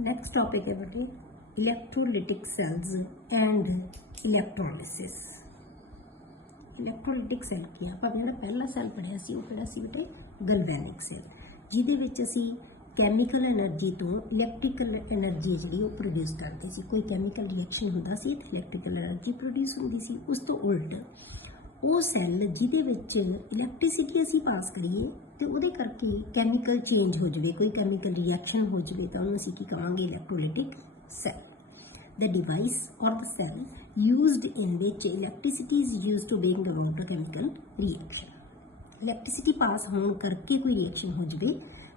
Next topic है बेटे electrolytic cells and electrolysis. Electrolytic cell की ਆਪਾਂ ਜਿਹੜਾ ਪਹਿਲਾ ਸੈੱਲ ਪੜਿਆ ਸੀ ਉਹ ਕਿਹੜਾ ਸੀ ਬੇਟੇ ਗਲਵੈਨਿਕ ਸੈੱਲ, ਜਿਹਦੇ ਵਿੱਚ ਅਸੀਂ ਕੈਮੀਕਲ એનર્ਜੀ ਤੋਂ ਇਲੈਕਟ੍ਰੀਕਲ એનર્ਜੀ ਜਿਹੜੀ ਉਹ ਪ੍ਰੋਡਿਊਸ ਕਰਦੇ ਸੀ। ਕੋਈ ਕੈਮੀਕਲ ਰਿਐਕਸ਼ਨ ਹੁੰਦਾ ਸੀ ਤੇ ਇਲੈਕਟ੍ਰੀਕਲ એનર્ਜੀ ਪ੍ਰੋਡਿਊਸ ਹੁੰਦੀ ਸੀ। ਉਸ ਤੋਂ ਉਲਟ ਉਹ ਸੈੱਲ ਜਿਹਦੇ ਵਿੱਚ ਇਲੈਕਟ੍ਰਿਸਿਟੀ ਅਸੀਂ ਪਾਸ ਕਰੀਏ ਤੇ ਉਹਦੇ ਕਰਕੇ ਕੈਮੀਕਲ ਚੇਂਜ ਹੋ ਜਾਵੇ, ਕੋਈ ਕੈਮੀਕਲ ਰਿਐਕਸ਼ਨ ਹੋ ਜਾਵੇ ਤਾਂ ਉਹਨੂੰ ਅਸੀਂ ਕੀ ਕਹਾਂਗੇ ਇਲੈਕਟ੍ਰੋਲਿਟਿਕ cell. The device or the cell used in which electricity is used to bring about a chemical reaction। Electricity pass होने करके कोई रिएक्शन हो जाए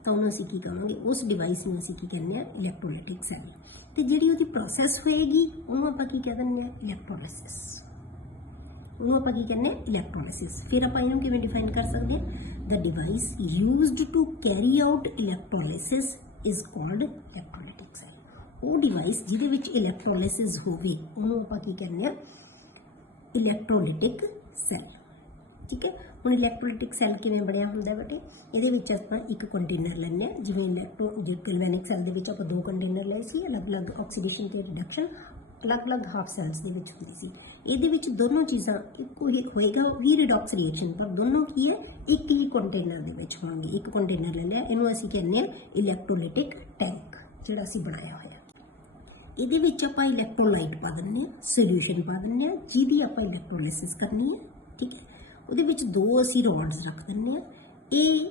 तो उन्होंने असीं की कहांगे उस डिवाइस में असीं की कहने हैं इलैक्ट्रोलिटिक सैल। तो जिहड़ी उहदी प्रोसैस होएगी उहनूं आपां की कह दिंदे हैं इलैक्ट्रोलिसिस। उहनूं आपां की कहने हैं इलैक्ट्रोलिसिस। फिर आपां इहनूं किवें डिफाइन कर सकते हैं, the device used to carry out electrolysis is called electrolytic cell. वो डिवाइस जिहदे विच इलैक्ट्रोलिसिस होवे उहनूं आपां की कहने हैं इलैक्ट्रोलिटिक सैल। ठीक है, हुण इलैक्ट्रोलिटिक सैल किवें बणिया हुंदा बेटे, इहदे विच आपां एक कंटेनर लैंदे आ, जिवें गैल्वेनिक सैल दे विच आपां दो कंटेनर लए सी, अलग अलग ऑक्सीडेशन ते रिडक्शन अलग अलग हाफ सैल्स दे विच हुंदी सी। इहदे विच दोनों चीज़ां इक्को ही होएगा, वी रिडॉक्स रिएक्शन, पर दोनों की है एक ही कंटेनर दे विच होणगे। एक कंटेनर ले लिया, इहनूं असीं कहने आ इलैक्ट्रोलिटिक टैंक जिहड़ा असीं बनाया होया। ਇਹਦੇ ਵਿੱਚ ਆਪਾਂ ਇਲੈਕਟ੍ਰੋਲਾਈਟ ਪਾ ਦਿੰਦੇ ਹਾਂ, ਸੋਲਿਊਸ਼ਨ ਪਾ ਦਿੰਦੇ ਹਾਂ ਜਿਹਦੀ ਆਪਾਂ ਇਲੈਕਟ੍ਰੋਲਿਸਿਸ ਕਰਨੀ ਹੈ। ਠੀਕ ਹੈ, ਉਹਦੇ ਵਿੱਚ ਦੋ ਅਸੀਂ ਰੋਡਸ ਰੱਖ ਦਿੰਦੇ ਹਾਂ। ਇਹ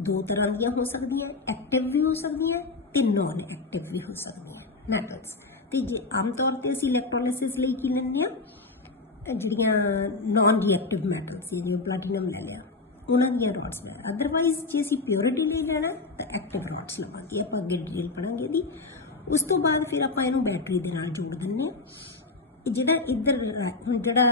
ਦੋ ਤਰ੍ਹਾਂ ਦੀਆਂ ਹੋ ਸਕਦੀਆਂ, ਐਕਟਿਵ ਵੀ ਹੋ ਸਕਦੀਆਂ ਤੇ ਨਾਨ ਐਕਟਿਵ ਵੀ ਹੋ ਸਕਦੀਆਂ ਮੈਥਡਸ। ਤੇ ਜੇ ਆਮ ਤੌਰ ਤੇ ਅਸੀਂ ਇਲੈਕਟ੍ਰੋਲਿਸਿਸ ਲਈ ਕੀ ਲੈਂਦੇ ਹਾਂ, ਜਿਹੜੀਆਂ ਨਾਨ ਰਿਐਕਟਿਵ ਮੈਟਲਸ ਜਿਵੇਂ ਪਲੈਟੀਨਮ ਲੈ ਲਿਆ ਉਹਨਾਂ ਦੀਆਂ ਰੋਡਸ ਲੈ। ਅਦਰਵਾਈਜ਼ ਜੇ ਅਸੀਂ ਪਿਓਰਿਟੀ ਲਈ ਲੈਣਾ ਤਾਂ ਐਕਟਿਵ ਰੋਡਸ ਲਵਾਂਗੇ। ਆਪਾਂ ਅੱਗੇ ਡਿਟੇਲ ਪੜਾਂਗੇ ਇਹਦੀ। उस तो बाद फिर आप इनू बैटरी दे नाल जोड़ दिंदे आ। जिहड़ा इधर हुण जिहड़ा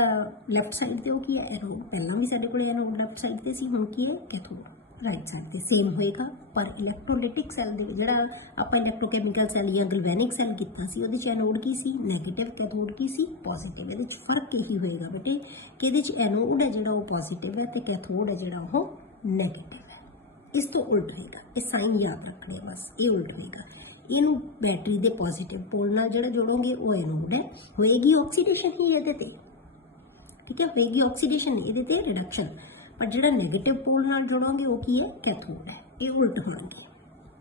लैफ्ट साइड ते की है एनोड, पहलां भी साडे कोल एनोड लैफ्ट साइड ते सी, हुण की है कैथोड राइट साइड ते सेम होएगा। पर इलैक्ट्रोलिटिक सैल दे जिहड़ा आपां इलैक्ट्रोकैमिकल सैल या गैल्वेनिक सैल कीता सी उहदे च एनोड की सी नैगेटिव, कैथोड की सी पॉजिटिव। इहदे च फर्क यही होएगा बेटे कि इहदे च एनोड है जिहड़ा वो पॉजिटिव है ते कैथोड है जिहड़ा वो नैगेटिव है। इस तो उल्ट होएगा, ये साइन याद रखने बस, ये उल्ट होएगा। ਇਹਨੂੰ बैटरी के पॉजिटिव पोल नाल जिहड़ा जोड़ोगे वो एनोड है, होएगी ऑक्सीडेशन ही ਇਹਦੇ ਤੇ। ठीक है, होएगी ऑक्सीडेशन ਇਹਦੇ ਤੇ रिडक्शन। पर जिहड़ा नैगेटिव पोल नाल जोड़ोगे वो की है कैथोड है, ये उल्ट होणगे।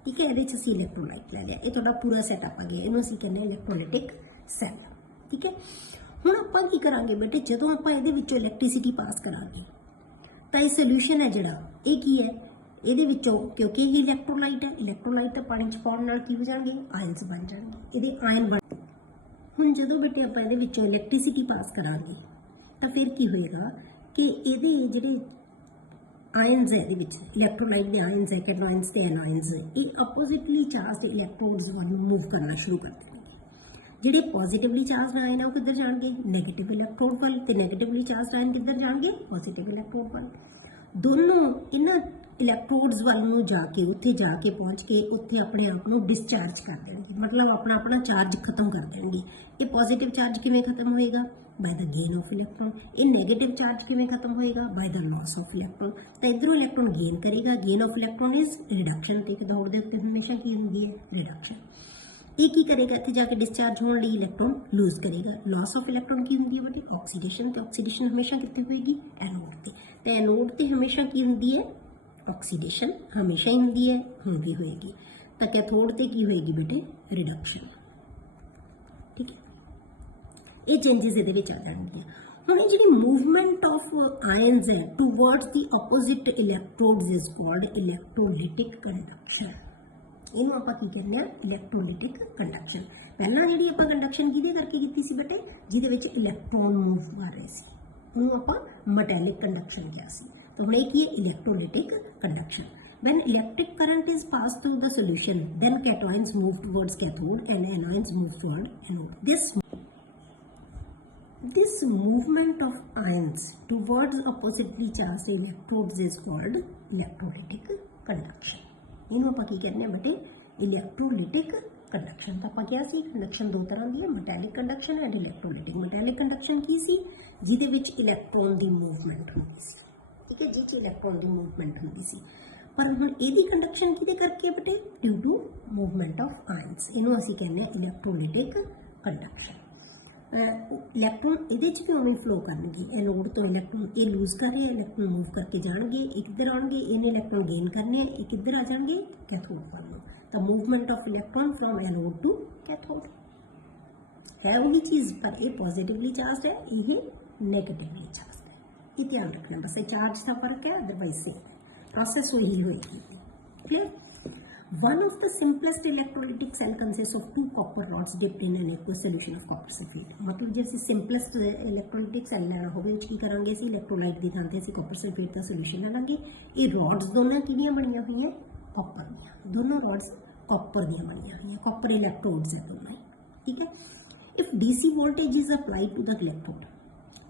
ठीक है, ਇਹਦੇ ਚ ਅਸੀਂ इलैक्ट्रोलाइट ले लिया, ये ਤੁਹਾਡਾ पूरा सैटअप आ गया। ਇਹਨੂੰ ਅਸੀਂ ਕਹਿੰਦੇ इलैक्ट्रोलिटिक सैल। ठीक है, ਹੁਣ ਆਪਾਂ ਕੀ ਕਰਾਂਗੇ ਬੇਟੇ, ਜਦੋਂ ਆਪਾਂ ਇਹਦੇ ਵਿੱਚੋਂ ਇਲੈਕਟ੍ਰਿਸਿਟੀ ਪਾਸ ਕਰਾਂਗੇ ਤਾਂ ਇਹ ਸੋਲੂਸ਼ਨ ਹੈ ਜਿਹੜਾ ਇਹ ਕੀ ਹੈ ਇਹਦੇ ਵਿੱਚੋਂ, ਕਿਉਂਕਿ ਇਹ ਇਲੈਕਟ੍ਰੋਲਾਈਟ ਹੈ, ਇਲੈਕਟ੍ਰੋਲਾਈਟ ਤਾਂ ਪਾਣੀ 'ਚ ਪਾਉਣ ਨਾਲ ਕੀ ਹੋ ਜਾਣਗੇ ਆਇਨਸ ਬਣ ਜਾਣਗੇ। ਇਹਦੇ ਆਇਨ ਬਣ, ਹੁਣ ਜਦੋਂ ਬੇਟੇ ਆਪਾਂ ਇਹਦੇ ਵਿੱਚੋਂ ਇਲੈਕਟ੍ਰਿਸਿਟੀ ਪਾਸ ਕਰਾਂਗੇ ਤਾਂ ਫਿਰ ਕੀ ਹੋਏਗਾ ਕਿ ਇਹਦੇ ਜਿਹੜੇ ਆਇਨਸ ਹੈ ਇਹਦੇ ਵਿੱਚ ਇਲੈਕਟ੍ਰੋਲਾਈਟ ਦੇ ਆਇਨਸ ਹੈ, ਕੈਟਾਇਨਸ ਤੇ ਐਨਾਇਨਸ, ਇਹ ਆਪੋਜ਼ਿਟਲੀ ਚਾਰਜਡ ਇਲੈਕਟ੍ਰੋਡਸ ਵੱਲ ਮੂਵ ਕਰਨਾ ਸ਼ੁਰੂ ਕਰ ਦੇਣਗੇ। ਜਿਹੜੇ ਪੋਜ਼ਿਟਿਵਲੀ ਚਾਰਜਡ ਆਇਨ ਆ ਉਹ ਕਿੱਧਰ ਜਾਣਗੇ ਨੈਗੇਟਿਵ ਇਲੈਕਟ੍ਰੋਡ ਵੱਲ, ਤੇ ਨੈਗੇਟਿਵਲੀ ਚਾਰਜਡ ਆਇਨ ਕਿੱਧਰ ਜਾਣਗੇ ਪੋਜ਼ਿਟਿਵ ਇਲੈਕਟ੍ਰੋਡ ਵੱਲ। ਦੋਨੋਂ ਇਹਨਾਂ इलैक्ट्रोड्स वाल नूं जाके उत्थे जाके पहुँच के उत्थे अपने आप नूं डिस्चार्ज कर देंगे, मतलब अपना अपना चार्ज खत्म कर देंगे। ये पॉजिटिव चार्ज किवें खत्म होएगा by the gain of electron. ये नैगेटिव चार्ज किवें खत्म होएगा by the loss of electron. तो इधरों इलैक्ट्रॉन गेन करेगा, gain of electron is reduction. ते दौड़ दे उत्ते हमेशा की हुंदी है रिडक्शन। ये की करेगा इत्थे जाके डिस्चार्ज होने लई इलैक्ट्रॉन लूज करेगा। लॉस ऑफ इलैक्ट्रॉन की हुंदी है बेटे ऑक्सीडेशन। ते ऑक्सीडेशन हमेशा कित्थे होएगी एनोड ते एनोड ते हमेशा की हुंदी है ऑक्सीडेशन, हमेशा ही होंगी है, हुण भी होएगी। तो कैथोड ते की होएगी बेटे रिडक्शन। ठीक है, ये चेंजेस इहदे विच आ जाणगीਆਂ। हुण जिहड़ी मूवमेंट ऑफ आयन्स है towards the opposite electrodes is called electrolytic conduction. ਇਹਨੂੰ ਆਪਾਂ ਕੀ ਕਹਿੰਦੇ ਆ ਇਲੈਕਟ੍ਰੋਲਿਟਿਕ ਕੰਡਕਸ਼ਨ। ਪਹਿਲਾਂ ਜਿਹੜੀ ਆਪਾਂ ਕੰਡਕਸ਼ਨ ਕਿਹਦੇ ਕਰਕੇ ਕੀਤੀ ਸੀ ਬੇਟੇ, ਜਿਹਦੇ ਵਿੱਚ ਇਲੈਕਟ੍ਰੋਨ ਮੂਵ ਕਰ ਰਹੇ ਸੀ, ਉਹਨੂੰ ਆਪਾਂ ਮੈਟੈਲਿਕ ਕੰਡਕਸ਼ਨ ਕਿਹਾ ਸੀ। तो हमें की electrolytic conduction. When electric current is passed through the solution, then cations move towards cathode and anions move toward anode. This movement of ions towards oppositely charged electrodes is called electrolytic conduction. इन्हों ਆਪਾਂ ਕੀ ਕਹਿੰਦੇ ਆ ਬੇਟੇ electrolytic conduction. ਤਾਂ ਆਪਾਂ ਕਿਹਾ ਸੀ conduction ਦੋ ਤਰ੍ਹਾਂ ਦੀ ਹੈ, metallic conduction and electrolytic. Metallic conduction ਕੀ ਸੀ, ਜਿਹਦੇ ਵਿੱਚ ਇਲੈਕਟ੍ਰੋਨ ਦੀ ਮੂਵਮੈਂਟ ਹੁੰਦੀ ਸੀ। ठीक है, जिस इलैक्ट्रॉन की मूवमेंट होंगी सी। पर हुण इहदी कंडक्शन किहदे करके बेटे due to movement of ions इहनूं असीं कहने इलैक्ट्रोलिटिक कंडक्शन इलैक्ट्रॉन इहदे च भी उवें फ्लो करनगे एनोड तो इलैक्ट्रॉन ये लूज कर रहे हैं इलैक्ट्रॉन मूव करके जाएंगे एक इधर आएंगे इन्हें इलैक्ट्रॉन गेन करने एक इधर आ जाएंगे कैथोड वालों the movement of electron from anode to cathode है वही चीज़ पर ये पॉजिटिवली चार्ज है ये नेगेटिवली चार्ज है ये ध्यान रखना बस ये चार्ज का फर्क है अदरवाइज से प्रोसेस वही होगी clear One of the simplest electrolytic cell consists of two copper rods dipped in an aqueous solution of copper sulfate. मतलब जे ਅਸੀਂ simplest electrolytic cell ਲੈਣਾ ਹੋਵੇ ਉਹ ਕੀ ਕਰਾਂਗੇ ਅਸੀਂ electrolyte ਦੀ ਥਾਂ ਤੇ ਅਸੀਂ copper sulfate ਦਾ solution ਲੈ ਲਾਂਗੇ ਇਹ rods ਦੋਨਾਂ ਕਿਹਦੀਆਂ ਬਣੀਆਂ ਹੋਈਆਂ copper ਦੀਆਂ ਦੋਨੋਂ rods copper ਦੀਆਂ ਬਣੀਆਂ ਹੋਈਆਂ copper electrodes ਹੈ ਦੋਨੋਂ ਠੀਕ ਹੈ if DC voltage is applied to the electrode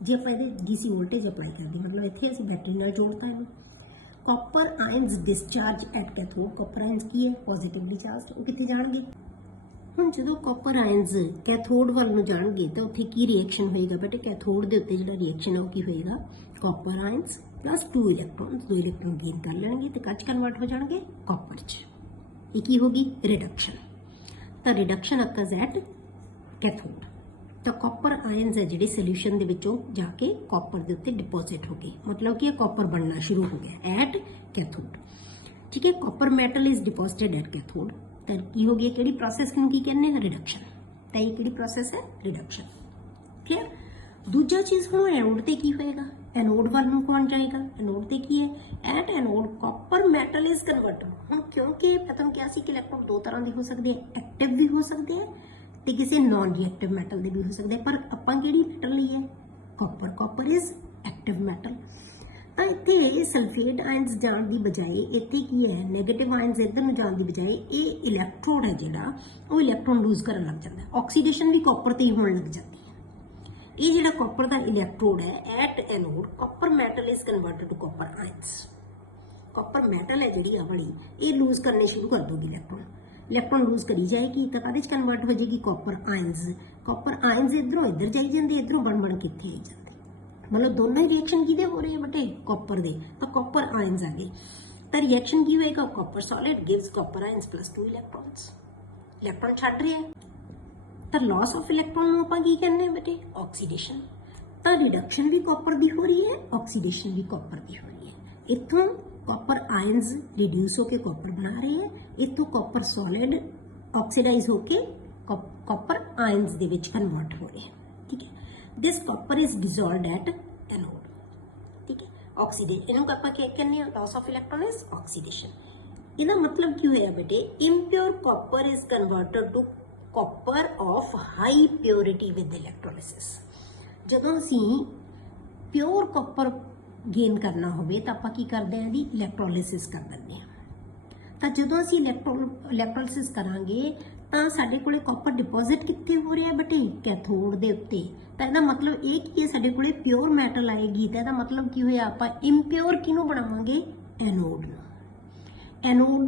ਜੇ ਆਪਾਂ ਇਹਦੇ DC voltage apply ਕਰਦੇ ਮਤਲਬ ਇੱਥੇ ਅਸੀਂ ਬੈਟਰੀ ਨਾਲ ਜੋੜਤਾ ਇਹਨੂੰ copper ions discharge at cathode copper ions की है पॉजिटिवली चार्ज वो कितने जाएंगे हम जो कॉपर आयन्स कैथोड वाल नूं जाएंगे तो उत्थे की रिएक्शन होएगा बेटे कैथोड दे उत्ते जिहड़ा रिएक्शन है वो की होएगा कॉपर आयन्स प्लस दो इलैक्ट्रॉन गेन कर लेंगे तो कच कन्वर्ट हो जाएंगे कॉपर च ये की होगी रिडक्शन तो रिडक्शन अकर्स एट कैथोड तो कॉपर आयन्स है जिहड़े सोल्यूशन दे विचों जाके कॉपर दे उत्ते डिपोजिट हो गए मतलब कि कॉपर बनना शुरू हो गया एट कैथोड ठीक है copper metal is deposited at cathode तो की हो गया किहड़ी प्रोसेस नूं की कहने हैं रिडक्शन तो ये किहड़ी प्रोसेस है रिडक्शन क्लियर दूजा चीज हुण एनोड ते की होएगा एनोड वाल नूं कौन जाएगा एनोड ते की है at anode copper metal is converted हुण क्योंकि मैं तुहानूं कहा सी कि इलैक्ट्रॉन दो तरह के हो सकते हैं एक्टिव भी हो सकते हैं ਤੇ ਕਿਸੇ नॉन रिएक्टिव मैटल ਦੇ ਵੀ ਹੋ ਸਕਦੇ ਪਰ ਆਪਾਂ ਕਿਹੜੀ ਮੈਟਲ ਲਈ ਹੈ ਕਾਪਰ ਇਜ਼ ਐਕਟਿਵ ਮੈਟਲ ਤਾਂ ਇੱਥੇ ਸਲਫੇਟ ਆਇਨਸ ਜਾਣ ਦੀ ਬਜਾਏ ਇੱਥੇ ਕੀ ਹੈ 네ਗੇਟਿਵ ਆਇਨਸ ਇੱਧਰ ਨੂੰ ਜਾਣ ਦੀ ਬਜਾਏ ਇਹ ਇਲੈਕਟ੍ਰੋਡ ਹੈ ਜਿਹੜਾ ਉਹ ਇਲੈਕਟ੍ਰੋਨ ਲੂਜ਼ ਕਰਨ ਲੱਗ ਜਾਂਦਾ ਹੈ ਆਕਸੀਡੇਸ਼ਨ ਵੀ ਕਾਪਰ ਤੇ ਹੀ ਹੋਣ ਲੱਗ ਜਾਂਦੀ ਹੈ ਇਹ ਜਿਹੜਾ ਕਾਪਰ ਦਾ ਇਲੈਕਟ੍ਰੋਡ ਹੈ at anode copper metal is converted to copper ions copper metal ਹੈ ਜਿਹੜੀ ਆ ਵਾਲੀ ਇਹ ਲੂਜ਼ ਕਰਨੇ ਸ਼ੁਰੂ ਕਰ ਦੋਗੀ इलैक्ट्रॉन लूज करी जाएगी तो कहते कन्वर्ट हो जाएगी कॉपर आयन्स इधरों इधर जाई जाते इधरों बन के इत्थे आई जाते मतलब दोनों रिएक्शन किहदे हो रहे हैं बटे कॉपर दे तो कॉपर आयन्स आ गए तो रिएक्शन की होएगा copper solid gives copper ions plus 2 electron छड़ रहे हैं तो लॉस ऑफ इलैक्ट्रॉन नूं आपां की कहने हैं बटे ऑक्सीडेशन तो रिडक्शन भी कॉपर दी हो रही है ऑक्सीडेशन भी कॉपर दी हो रही है इत्थों कॉपर आयन्स रिड्यूस होकर कॉपर बना रहे हैं इतों कॉपर सॉलिड ऑक्सीडाइज होकर कॉपर आयन्स दे विच कन्वर्ट हो रहे हैं ठीक है this copper is dissolved at anode ठीक है ऑक्सीडेशन इन्हों आपां क्या कहने loss of electron is oxidation इहदा मतलब की होया बेटे impure copper is converted to copper of high purity with electrolysis जदों असीं प्योर कॉपर गेन करना होवे तो आपां की करदे हां दी इलैक्ट्रोलिसिस कर दिंदे हां तो जदों असीं इलैक्ट्रोलिसिस करांगे तो साडे कोले कॉपर डिपोजिट कित्थे हो रहा है बटे कैथोड दे उत्ते तो इहदा मतलब ये की है साडे कोले प्योर मैटल आएगी तो इहदा मतलब की होया आपां इम्प्योर किहनूं बनावांगे एनोड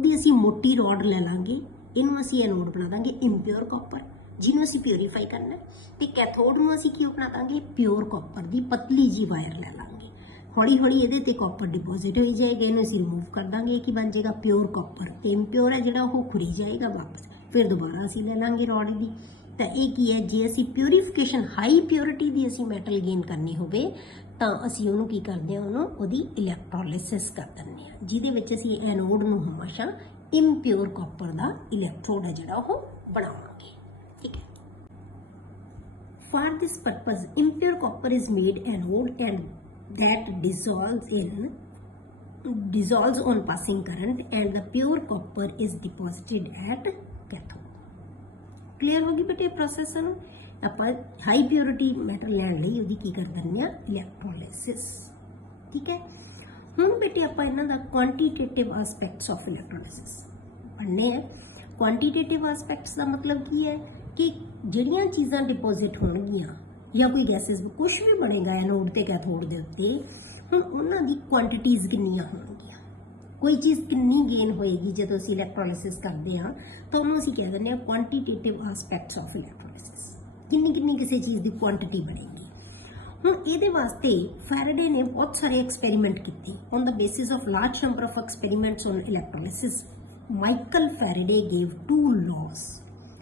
दी असीं मोटी रॉड ले लांगे इहनूं असीं एनोड बना दांगे इम्प्योर कॉपर जिन्हों असीं प्योरीफाई करना ते कैथोड नूं असीं की बना दांगे प्योर कॉपर दी पतली जी वायर ले लांगे हौली हौली ये कॉपर डिपोजिट हो जाएगा इन्हें असीं रिमूव कर देंगे कि बन जाएगा प्योर कॉपर तो इम्प्योर है जो खुरी जाएगा वापस फिर दोबारा असीं ले लांगे रॉड की तो ये की है जे असीं प्योरीफिकेशन हाई प्योरिटी की असीं मैटल गेन करनी होवे तो असीं उहनूं की करदे हां उहदी इलैक्ट्रोलिसिस कर दिंदे हां जिहदे विच असीं एनोड नूं हमेशा इम्प्योर कॉपर दा इलैक्ट्रोड है जिहड़ा ओह बनावांगे ठीक है for this purpose impure copper is made anode and that dissolves on passing current and the pure copper is deposited at cathode clear होगी बेटे प्रोसेस ਨੂੰ ਆਪਾਂ ਹਾਈ ਪਿਓਰਿਟੀ ਮੈਟਲ ਲੈਣ ਲਈ ਉਹਦੀ ਕੀ ਕਰ ਦਿੰਦੇ ਆ ਇਲੈਕਟ੍ਰੋਲਿਸਿਸ ਠੀਕ ਹੈ ਹੁਣ ਬੇਟੇ ਆਪਾਂ ਇਹਨਾਂ ਦਾ ਕੁਆਂਟੀਟੇਟਿਵ ਐਸਪੈਕਟਸ ਆਫ ਇਲੈਕਟ੍ਰੋਲਿਸਿਸ ਪੜ੍ਹਨੇ ਆ ਕੁਆਂਟੀਟੇਟਿਵ ਐਸਪੈਕਟਸ ਦਾ ਮਤਲਬ ਕੀ ਹੈ ਕਿ ਜਿਹੜੀਆਂ ਚੀਜ਼ਾਂ ਡਿਪੋਜ਼ਿਟ ਹੋਣਗੀਆਂ या कोई गैसेस कुछ भी बनेगा एनोड ते कैथोड दे उत्ते हुण उन्हां दी क्वांटिटीज़ किन्नियां होणगीਆਂ कोई चीज़ किन्नी गेन होएगी जदों असीं इलैक्ट्रोलिसिस करदे हां तां उहनूं असीं कह दिंदे हां क्वांटीटेटिव एस्पैक्ट्स ऑफ इलैक्ट्रोलिसिस किन्नी किन्नी किसी चीज़ की क्वांटिटी बनेगी ਹੁਣ ਇਹਦੇ ਵਾਸਤੇ ਫੈਰਾਡੇ ਨੇ ਬਹੁਤ ਸਾਰੇ ਐਕਸਪੈਰੀਮੈਂਟ ਕੀਤੇ on the basis of large number of experiments on electrolysis. Michael Faraday gave 2 laws।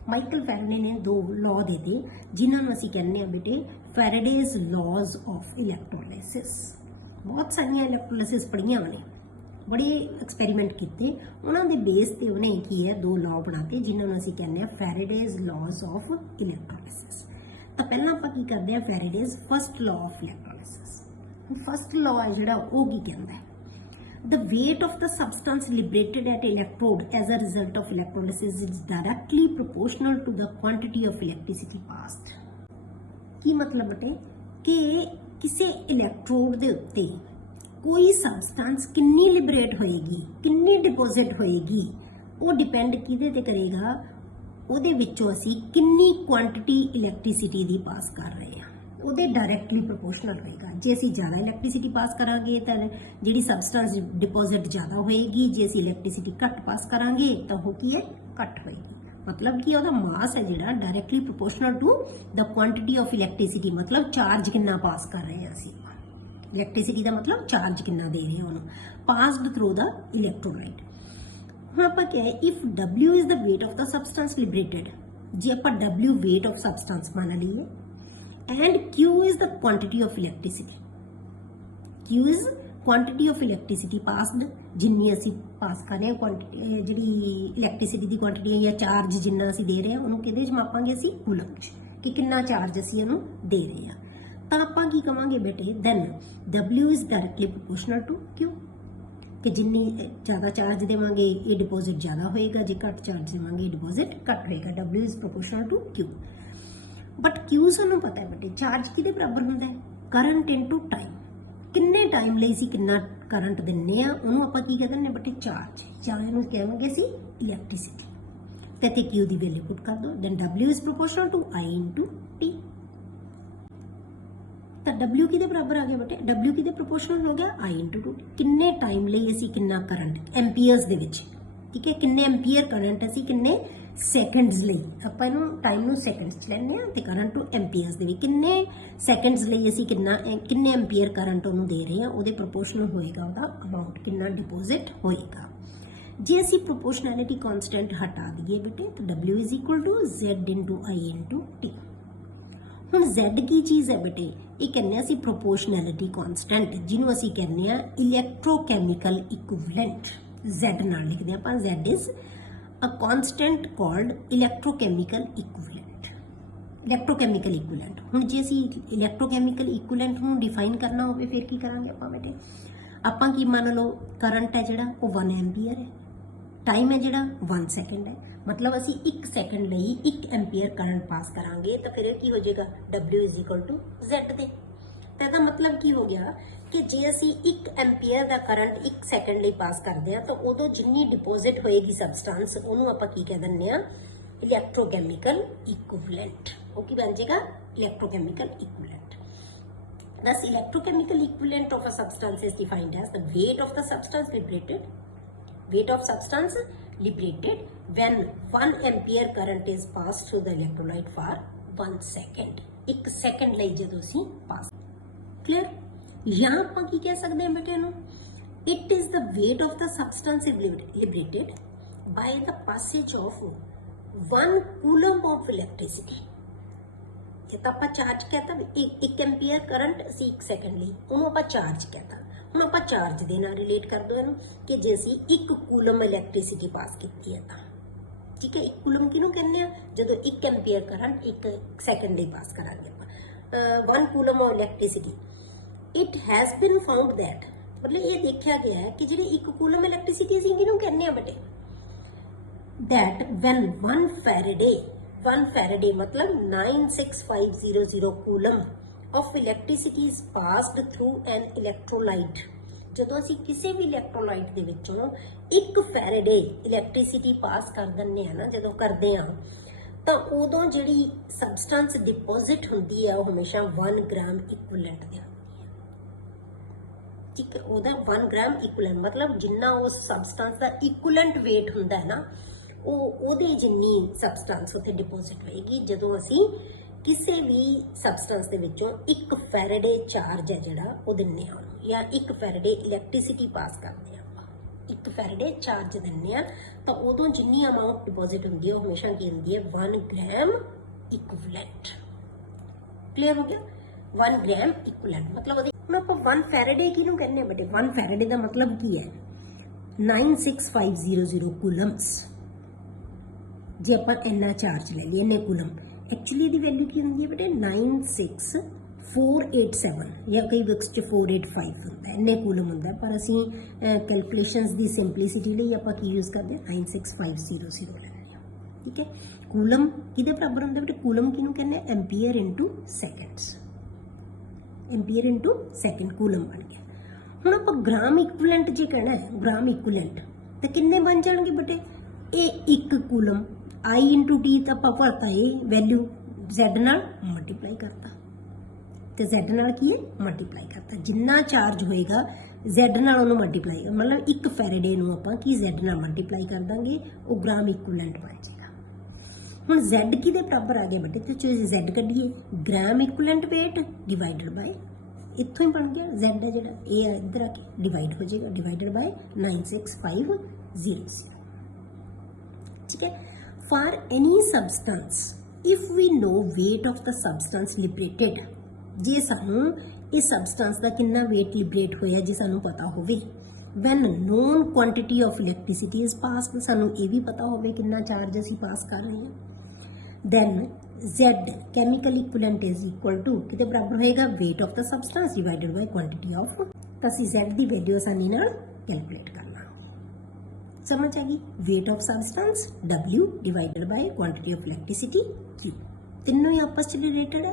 Michael Faraday ਨੇ 2 law ਦਿੱਤੇ ਜਿਨ੍ਹਾਂ ਨੂੰ ਅਸੀਂ ਕਹਿੰਦੇ ਆ ਬੇਟੇ ਫੈਰਾਡੇਜ਼ laws ਆਫ ਇਲੈਕਟ੍ਰੋਲਿਸਿਸ। ਬਹੁਤ ਸਾਰੀਆਂ ਇਲੈਕਟ੍ਰੋਲਿਸਿਸ ਪੜ੍ਹੀਆਂ ਉਹਨੇ, ਬੜੇ ਐਕਸਪੈਰੀਮੈਂਟ ਕੀਤੇ, ਉਹਨਾਂ ਦੇ ਬੇਸ ਤੇ ਉਹਨੇ ਕੀ ਹੈ 2 law ਬਣਾਤੇ ਜਿਨ੍ਹਾਂ ਨੂੰ ਅਸੀਂ ਕਹਿੰਦੇ ਆ ਫੈਰਾਡੇਜ਼ laws ਆਫ ਇਲੈਕਟ੍ਰੋਲਿਸਿਸ। ਤਾਂ ਪਹਿਲਾਂ ਆਪਾਂ ਕੀ ਕਰਦੇ ਆ Faraday's first law of electrolysis. First law ਹੈ ਜਿਹੜਾ ਉਹ ਕੀ ਕਹਿੰਦਾ ਹੈ the weight of the substance liberated at electrode as a result of electrolysis is directly proportional to the quantity of electricity passed। ਕੀ ਮਤਲਬ ਬਟੇ ਕਿ ਕਿਸੇ ਇਲੈਕਟ੍ਰੋਡ ਦੇ ਉੱਤੇ ਕੋਈ ਸਬਸਟੈਂਸ ਕਿੰਨੀ ਲਿਬਰੇਟ ਹੋਏਗੀ, ਕਿੰਨੀ ਡਿਪੋਜ਼ਿਟ ਹੋਏਗੀ, ਉਹ ਡਿਪੈਂਡ ਕਿਹਦੇ ਤੇ ਕਰੇਗਾ, ਉਹਦੇ ਵਿੱਚੋਂ ਅਸੀਂ ਕਿੰਨੀ ਕੁਆਂਟੀਟੀ ਇਲੈਕਟ੍ਰਿਸਿਟੀ ਦੀ ਪਾਸ ਕਰ ਰਹੇ ਹਾਂ, ਉਹਦੇ ਡਾਇਰੈਕਟਲੀ ਪ੍ਰੋਪੋਰਸ਼ਨਲ ਹੋਏਗਾ। ਜੇ ਅਸੀਂ ਜ਼ਿਆਦਾ ਇਲੈਕਟ੍ਰਿਸਿਟੀ ਪਾਸ ਕਰਾਂਗੇ ਤਾਂ ਜਿਹੜੀ ਸਬਸਟੈਂਸ ਡਿਪੋਜ਼ਿਟ ਜ਼ਿਆਦਾ ਹੋਏਗੀ, ਜੇ ਅਸੀਂ ਇਲੈਕਟ੍ਰਿਸਿਟੀ ਘੱਟ ਪਾਸ ਕਰਾਂਗੇ ਤਾਂ ਉਹ ਕੀ ਹੈ ਘੱਟ ਹੋਏਗੀ। ਮਤਲਬ ਕਿ ਉਹਦਾ ਮਾਸ ਹੈ ਜਿਹੜਾ directly proportional to the quantity of electricity, ਮਤਲਬ ਚਾਰਜ ਕਿੰਨਾ ਪਾਸ ਕਰ ਰਹੇ ਹਾਂ ਅਸੀਂ। ਇਲੈਕਟ੍ਰਿਸਿਟੀ ਦਾ ਮਤਲਬ ਚਾਰਜ ਕਿੰਨਾ ਦੇ ਰਹੇ ਹਾਂ ਉਹਨੂੰ, ਪਾਸਡ ਥਰੂ ਦਾ ਇਲੈਕਟ੍ਰੋਲਾਈਟ। ਹੁਣ ਆਪਾਂ ਕਿਹਾ ਹੈ if W is the weight of the substance liberated, ਜੇ ਆਪਾਂ W weight of substance ਮੰਨ ਲਈਏ and Q is the quantity of electricity, Q is quantity of electricity passed, ਜਿੰਨੀ ਅਸੀਂ ਪਾਸ ਕਰ ਰਹੇ ਹਾਂ ਕੁਆਂਟੀਟੀ, ਜਿਹੜੀ ਇਲੈਕਟ੍ਰਿਸਿਟੀ ਦੀ ਕੁਆਂਟੀਟੀ ਜਾਂ ਚਾਰਜ ਜਿੰਨਾ ਅਸੀਂ ਦੇ ਰਹੇ ਹਾਂ ਉਹਨੂੰ ਕਿਹਦੇ 'ਚ ਮਾਪਾਂਗੇ ਅਸੀਂ ਕੂਲਮ 'ਚ, ਕਿ ਕਿੰਨਾ ਚਾਰਜ ਅਸੀਂ ਇਹਨੂੰ ਦੇ ਰਹੇ ਹਾਂ। ਤਾਂ ਆਪਾਂ ਕੀ ਕਵਾਂਗੇ ਬੇਟੇ then W is directly proportional to Q, ਕਿ ਜਿੰਨੀ ਜ਼ਿਆਦਾ ਚਾਰਜ ਦੇਵਾਂਗੇ ਇਹ ਡਿਪੋਜ਼ਿਟ ਜ਼ਿਆਦਾ ਹੋਏਗਾ, ਜੇ ਘੱਟ ਚਾਰਜ ਦੇਵਾਂਗੇ ਇਹ ਡਿਪੋਜ਼ਿਟ ਘੱਟ ਹੋਏਗਾ। W is proportional to Q। But Q ਸਾਨੂੰ ਪਤਾ ਹੈ ਬੇਟੇ ਚਾਰਜ ਕਿਹਦੇ ਬਰਾਬਰ ਹੁੰਦਾ ਹੈ, ਕਰੰਟ ਇਨਟੂ ਟਾਈਮ। ਕਿੰਨੇ ਟਾਈਮ ਲਈ ਅਸੀਂ ਕਿੰਨਾ ਕਰੰਟ ਦਿੰਨੇ ਆ ਉਹਨੂੰ ਆਪਾਂ ਕੀ ਕਹਿੰਦੇ ਨੇ ਬੇਟੇ ਚਾਰਜ, ਜਾਂ ਇਹਨੂੰ ਕਹਾਂਗੇ ਅਸੀਂ ਇਲੈਕਟ੍ਰਿਸਿਟੀ। ਤੇ ਇੱਥੇ Q ਦੀ ਵੈਲਿਊ ਪੁੱਟ ਕਰ ਦਿਓ, then W is proportional to I into T। ਤਾਂ W ਕਿਹਦੇ ਬਰਾਬਰ ਆ ਗਿਆ ਬੇਟੇ, W ਕਿਹਦੇ ਪ੍ਰੋਪੋਰਸ਼ਨਲ ਹੋ ਗਿਆ I into 2। ਕਿੰਨੇ ਟਾਈਮ ਲਈ ਅਸੀਂ ਕਿੰਨਾ ਕਰੰਟ ਐਂਪੀਅਰਸ ਦੇ ਵਿੱਚ, ਠੀਕ ਹੈ, ਕਿੰਨੇ ਐਂਪੀਅਰ ਕਰੰਟ ਅਸੀਂ ਕਿੰਨੇ ਸੈਕਿੰਡਸ ਲਈ, ਆਪਾਂ ਇਹਨੂੰ ਟਾਈਮ ਨੂੰ ਸੈਕਿੰਡਸ 'ਚ ਲੈਂਦੇ ਹਾਂ ਤੇ ਕਰੰਟ ਨੂੰ ਐਂਪੀਅਰਸ ਦੇ ਵਿੱਚ, ਕਿੰਨੇ ਸੈਕਿੰਡਸ ਲਈ ਅਸੀਂ ਕਿੰਨੇ ਐਂਪੀਅਰ ਕਰੰਟ ਉਹਨੂੰ ਦੇ ਰਹੇ ਹਾਂ ਉਹਦੇ ਪ੍ਰੋਪੋਰਸ਼ਨਲ ਹੋਏਗਾ ਉਹਦਾ ਅਮਾਊਂਟ, ਕਿੰਨਾ ਡਿਪੋਜ਼ਿਟ ਹੋਏਗਾ। ਜੇ ਅਸੀਂ ਪ੍ਰੋਪੋਰਸ਼ਨੈਲਿਟੀ ਕਾਂਸਟੈਂਟ ਹਟਾ ਦਈਏ ਬੇਟੇ ਤਾਂ W is equal to Z into I into T। ਹੁਣ Z ਕੀ ਚੀਜ਼ ਹੈ ਬੇਟੇ, ਇਹ ਕਹਿੰਦੇ ਆ ਅਸੀਂ ਪ੍ਰੋਪੋਰਸ਼ਨੈਲਿਟੀ ਕਾਂਸਟੈਂਟ, ਜਿਹਨੂੰ ਅਸੀਂ ਕਹਿੰਦੇ ਆ ਇਲੈਕਟ੍ਰੋਕੈਮੀਕਲ ਇਕੁਇਵਲੈਂਟ। Z ਨਾਲ ਲਿਖਦੇ ਆਪਾਂ, Z is a constant called electrochemical equivalent। electrochemical equivalent। ਹੁਣ ਜੇ ਅਸੀਂ electrochemical equivalent ਨੂੰ ਡਿਫਾਈਨ ਕਰਨਾ ਹੋਵੇ ਫਿਰ ਕੀ ਕਰਾਂਗੇ ਆਪਾਂ ਬੇਟੇ, ਆਪਾਂ ਕੀ ਮੰਨ ਲਓ ਕਰੰਟ ਹੈ ਜਿਹੜਾ ਉਹ 1 ਐਂਪੀਅਰ ਹੈ, ਟਾਈਮ ਹੈ ਜਿਹੜਾ 1 ਸੈਕਿੰਡ ਹੈ, ਮਤਲਬ ਅਸੀਂ 1 ਸੈਕਿੰਡ ਲਈ 1 ਐਂਪੀਅਰ ਕਰੰਟ ਪਾਸ ਕਰਾਂਗੇ ਤਾਂ ਫਿਰ ਇਹ ਕੀ ਹੋ ਜਾਏਗਾ W is equal to Z ਦੇ। ਤਾਂ ਇਹਦਾ ਮਤਲਬ ਕੀ ਹੋ ਗਿਆ ਕਿ ਜੇ ਅਸੀਂ 1 ਐਂਪੀਅਰ ਦਾ ਕਰੰਟ 1 ਸੈਕਿੰਡ ਲਈ ਪਾਸ ਕਰਦੇ ਆ ਤਾਂ ਉਦੋਂ ਜਿੰਨੀ ਡਿਪੋਜ਼ਿਟ ਹੋਏਗੀ ਸਬਸਟੈਂਸ ਉਹਨੂੰ ਆਪਾਂ ਕੀ ਕਹਿ ਦਿੰਦੇ ਆ ਇਲੈਕਟ੍ਰੋਕੈਮੀਕਲ ਇਕੁਇਵਲੈਂਟ। ਉਹ ਕੀ ਬਣ ਜਾਏਗਾ ਇਲੈਕਟ੍ਰੋਕੈਮੀਕਲ equivalent. Thus electrochemical equivalent of a substance is defined as the weight of the substance liberated, weight of substance liberated when 1 ampere current is passed through the electrolyte for 1 second। 1 second ਲਈ ਜਦੋਂ ਅਸੀਂ ਪਾਸ, clear. ਜਾਂ ਆਪਾਂ ਕੀ ਕਹਿ ਸਕਦੇ ਹਾਂ ਬੇਟੇ ਨੂੰ, it is the weight of the substance liberated by the passage of 1 coulomb of electricity। ਜੇ ਤਾਂ ਆਪਾਂ ਚਾਰਜ ਕਹਤਾ 1 ਐਂਪੀਅਰ ਕਰੰਟ ਅਸੀਂ 1 ਸੈਕਿੰਡ ਲਈ, ਉਹਨੂੰ ਆਪਾਂ ਚਾਰਜ ਕਹਤਾ। ਹੁਣ ਆਪਾਂ ਚਾਰਜ ਦੇ ਨਾਲ ਰਿਲੇਟ ਕਰ ਦੋ ਇਹਨੂੰ ਕਿ ਜੇ ਅਸੀਂ 1 ਕੂਲਮ ਇਲੈਕਟ੍ਰਿਸਿਟੀ ਪਾਸ ਕੀਤੀ ਹੈ ਤਾਂ, ਠੀਕ ਹੈ। 1 ਕੂਲਮ ਕਿਹਨੂੰ ਕਹਿੰਦੇ ਆ, ਜਦੋਂ 1 ਐਂਪੀਅਰ ਕਰੰਟ 1 ਸੈਕਿੰਡ ਲਈ ਪਾਸ ਕਰਾਂਗੇ ਆਪਾਂ 1 coulomb of electricity. It has been found that, ਮਤਲਬ ਇਹ ਦੇਖਿਆ ਗਿਆ ਹੈ ਕਿ ਜਿਹੜੀ 1 ਕੂਲਮ ਇਲੈਕਟ੍ਰਿਸਿਟੀ ਅਸੀਂ ਕਿਹਨੂੰ ਕਹਿੰਦੇ ਆ ਬੇਟੇ, that when 1 Faraday मतलब 96500 coulomb of electricity is passed through an electrolyte। ਜਦੋਂ ਅਸੀਂ ਕਿਸੇ ਵੀ ਇਲੈਕਟ੍ਰੋਲਾਈਟ ਦੇ ਵਿੱਚੋਂ 1 ਫੈਰਾਡੇ ਇਲੈਕਟ੍ਰਿਸਿਟੀ ਪਾਸ ਕਰ ਦਿੰਦੇ ਆ ਨਾ, ਜਦੋਂ ਕਰਦੇ ਆ ਤਾਂ ਉਦੋਂ ਜਿਹੜੀ ਸਬਸਟੈਂਸ ਡਿਪੋਜ਼ਿਟ ਹੁੰਦੀ ਹੈ ਉਹ ਹਮੇਸ਼ਾ 1 ਗ੍ਰਾਮ ਇਕੁਇਵਲੈਂਟ ਦੇ ਹੁੰਦੀ ਹੈ, ਠੀਕ ਹੈ। ਉਹਦਾ 1 ਗ੍ਰਾਮ ਇਕੁਇਵਲੈਂਟ ਮਤਲਬ ਜਿੰਨਾ ਉਸ ਸਬਸਟੈਂਸ ਦਾ ਇਕੁਇਵਲੈਂਟ weight ਹੁੰਦਾ ਹੈ ਨਾ, ਉਹਦੇ ਜਿੰਨੀ ਸਬਸਟੈਂਸ ਉੱਥੇ ਡਿਪੋਜ਼ਿਟ ਹੋਏਗੀ ਜਦੋਂ ਅਸੀਂ ਕਿਸੇ ਵੀ ਸਬਸਟੈਂਸ ਦੇ ਵਿੱਚੋਂ 1 ਫੈਰਡੇ ਚਾਰਜ ਹੈ ਜਿਹੜਾ ਉਹ ਦਿੰਨੇ ਆ ਉਹਨੂੰ, ਜਾਂ 1 ਫੈਰਡੇ ਇਲੈਕਟ੍ਰਿਸਿਟੀ ਪਾਸ ਕਰਦੇ ਆ ਆਪਾਂ, 1 ਫੈਰਡੇ ਚਾਰਜ ਦਿੰਨੇ ਆ, ਤਾਂ ਉਦੋਂ ਜਿੰਨੀ ਅਮਾਉਂਟ ਡਿਪੋਜ਼ਿਟ ਹੁੰਦੀ ਹੈ ਉਹ ਹਮੇਸ਼ਾ ਕੀ ਹੁੰਦੀ ਹੈ 1 ਗ੍ਰਾਮ ਇਕੁਇਵਲੈਂਟ। ਕਲੀਅਰ ਹੋ ਗਿਆ? 1 ਗ੍ਰਾਮ ਇਕੁਇਵਲੈਂਟ ਮਤਲਬ ਉਹਦੇ ਹੁਣ ਆਪਾਂ 1 ਫੈਰਡੇ ਕਿਹਨੂੰ ਕਹਿੰਦੇ ਆ ਬੇਟੇ? 1 ਫੈਰਡੇ ਦਾ ਮਤਲਬ ਕੀ ਹੈ? 96500 ਕੂਲਮਸ। ਜੇ ਆਪਾਂ ਇੰਨਾ ਚਾਰਜ ਲੈ ਲਈਏ, ਇੰਨੇ ਕੂਲਮ, ਐਕਚੁਅਲੀ ਦੀ ਵੈਲਿਊ ਕੀ ਹੁੰਦੀ ਹੈ ਬੇਟੇ? 96487 ਜਾਂ ਕਈ ਬੁੱਕਸ 'ਚ 485 ਹੁੰਦਾ ਹੈ, ਇੰਨੇ ਕੂਲਮ ਹੁੰਦਾ, ਪਰ ਅਸੀਂ ਕੈਲਕੂਲੇਸ਼ਨਸ ਦੀ ਸਿੰਪਲਿਸਿਟੀ ਲਈ ਆਪਾਂ ਕੀ ਯੂਜ਼ ਕਰਦੇ ਹਾਂ? 96500 ਲੈਂਦੇ ਹਾਂ। ਠੀਕ ਹੈ, ਕੂਲਮ ਕਿਹਦੇ ਬਰਾਬਰ ਹੁੰਦਾ ਬੇਟੇ? ਕੂਲਮ ਕਿਹਨੂੰ ਕਹਿੰਦੇ ਆ? Ampere into seconds, ampere into second coulomb ਬਣ ਗਿਆ। ਹੁਣ ਆਪਾਂ ਗ੍ਰਾਮ ਇਕੁਇਵਲੈਂਟ ਜੇ ਕਹਿਣਾ ਹੈ, ਗ੍ਰਾਮ ਇਕੁਇਵਲੈਂਟ, ਤੇ ਕਿੰਨੇ ਬਣ ਜਾਣਗੇ ਬੇਟੇ? ਇਹ 1 ਕੂਲਮ I ਇੰਟੂ ਟੀ ਤਾਂ ਆਪਾਂ ਭਰਤਾ ਇਹ ਵੈਲਿਊ Z ਨਾਲ ਮਲਟੀਪਲਾਈ ਕਰਤਾ, ਤੇ Z ਨਾਲ ਕੀ ਹੈ? ਮਲਟੀਪਲਾਈ ਕਰਤਾ। ਜਿੰਨਾ ਚਾਰਜ ਹੋਏਗਾ Z ਨਾਲ ਉਹਨੂੰ ਮਲਟੀਪਲਾਈ, ਮਤਲਬ 1 ਫੈਰਡੇ ਨੂੰ ਆਪਾਂ ਕੀ Z ਨਾਲ ਮਲਟੀਪਲਾਈ ਕਰ ਦਾਂਗੇ, ਉਹ ਗ੍ਰਾਮ ਇਕੁਇਵਲੈਂਟ ਬਣ ਜਾਏਗਾ। ਹੁਣ Z ਕਿਹਦੇ ਬਰਾਬਰ ਆ ਗਿਆ ਬੇਟੇ? ਤੇ ਜੇ Z ਕੱਢੀਏ, gram equivalent weight divided by, ਇੱਥੋਂ ਹੀ ਬਣ ਗਿਆ Z ਹੈ ਜਿਹੜਾ, ਇਹ ਇੱਧਰ ਆ ਕੇ ਡਿਵਾਈਡ ਹੋ ਜਾਏਗਾ, ਡਿਵਾਈਡਡ ਬਾਈ 96500। ठीक है, for any substance if we know weight of the substance liberated, जे सानू इस substance का कितना weight liberate होया जे सानू पता होवे, when known quantity of electricity is passed, सानू ये भी पता होवे कितना charge असी पास कर रहे हैं, then Z chemical equivalent is equal to किते बराबर होएगा weight of the substance divided by quantity of, तो असी Z दी वैल्यू आसानी नाल कैलकुलेट करना। समझ आ गई? Weight of substance W divided by quantity of electricity Q, तीनों ही आपस में रिलेटेड है।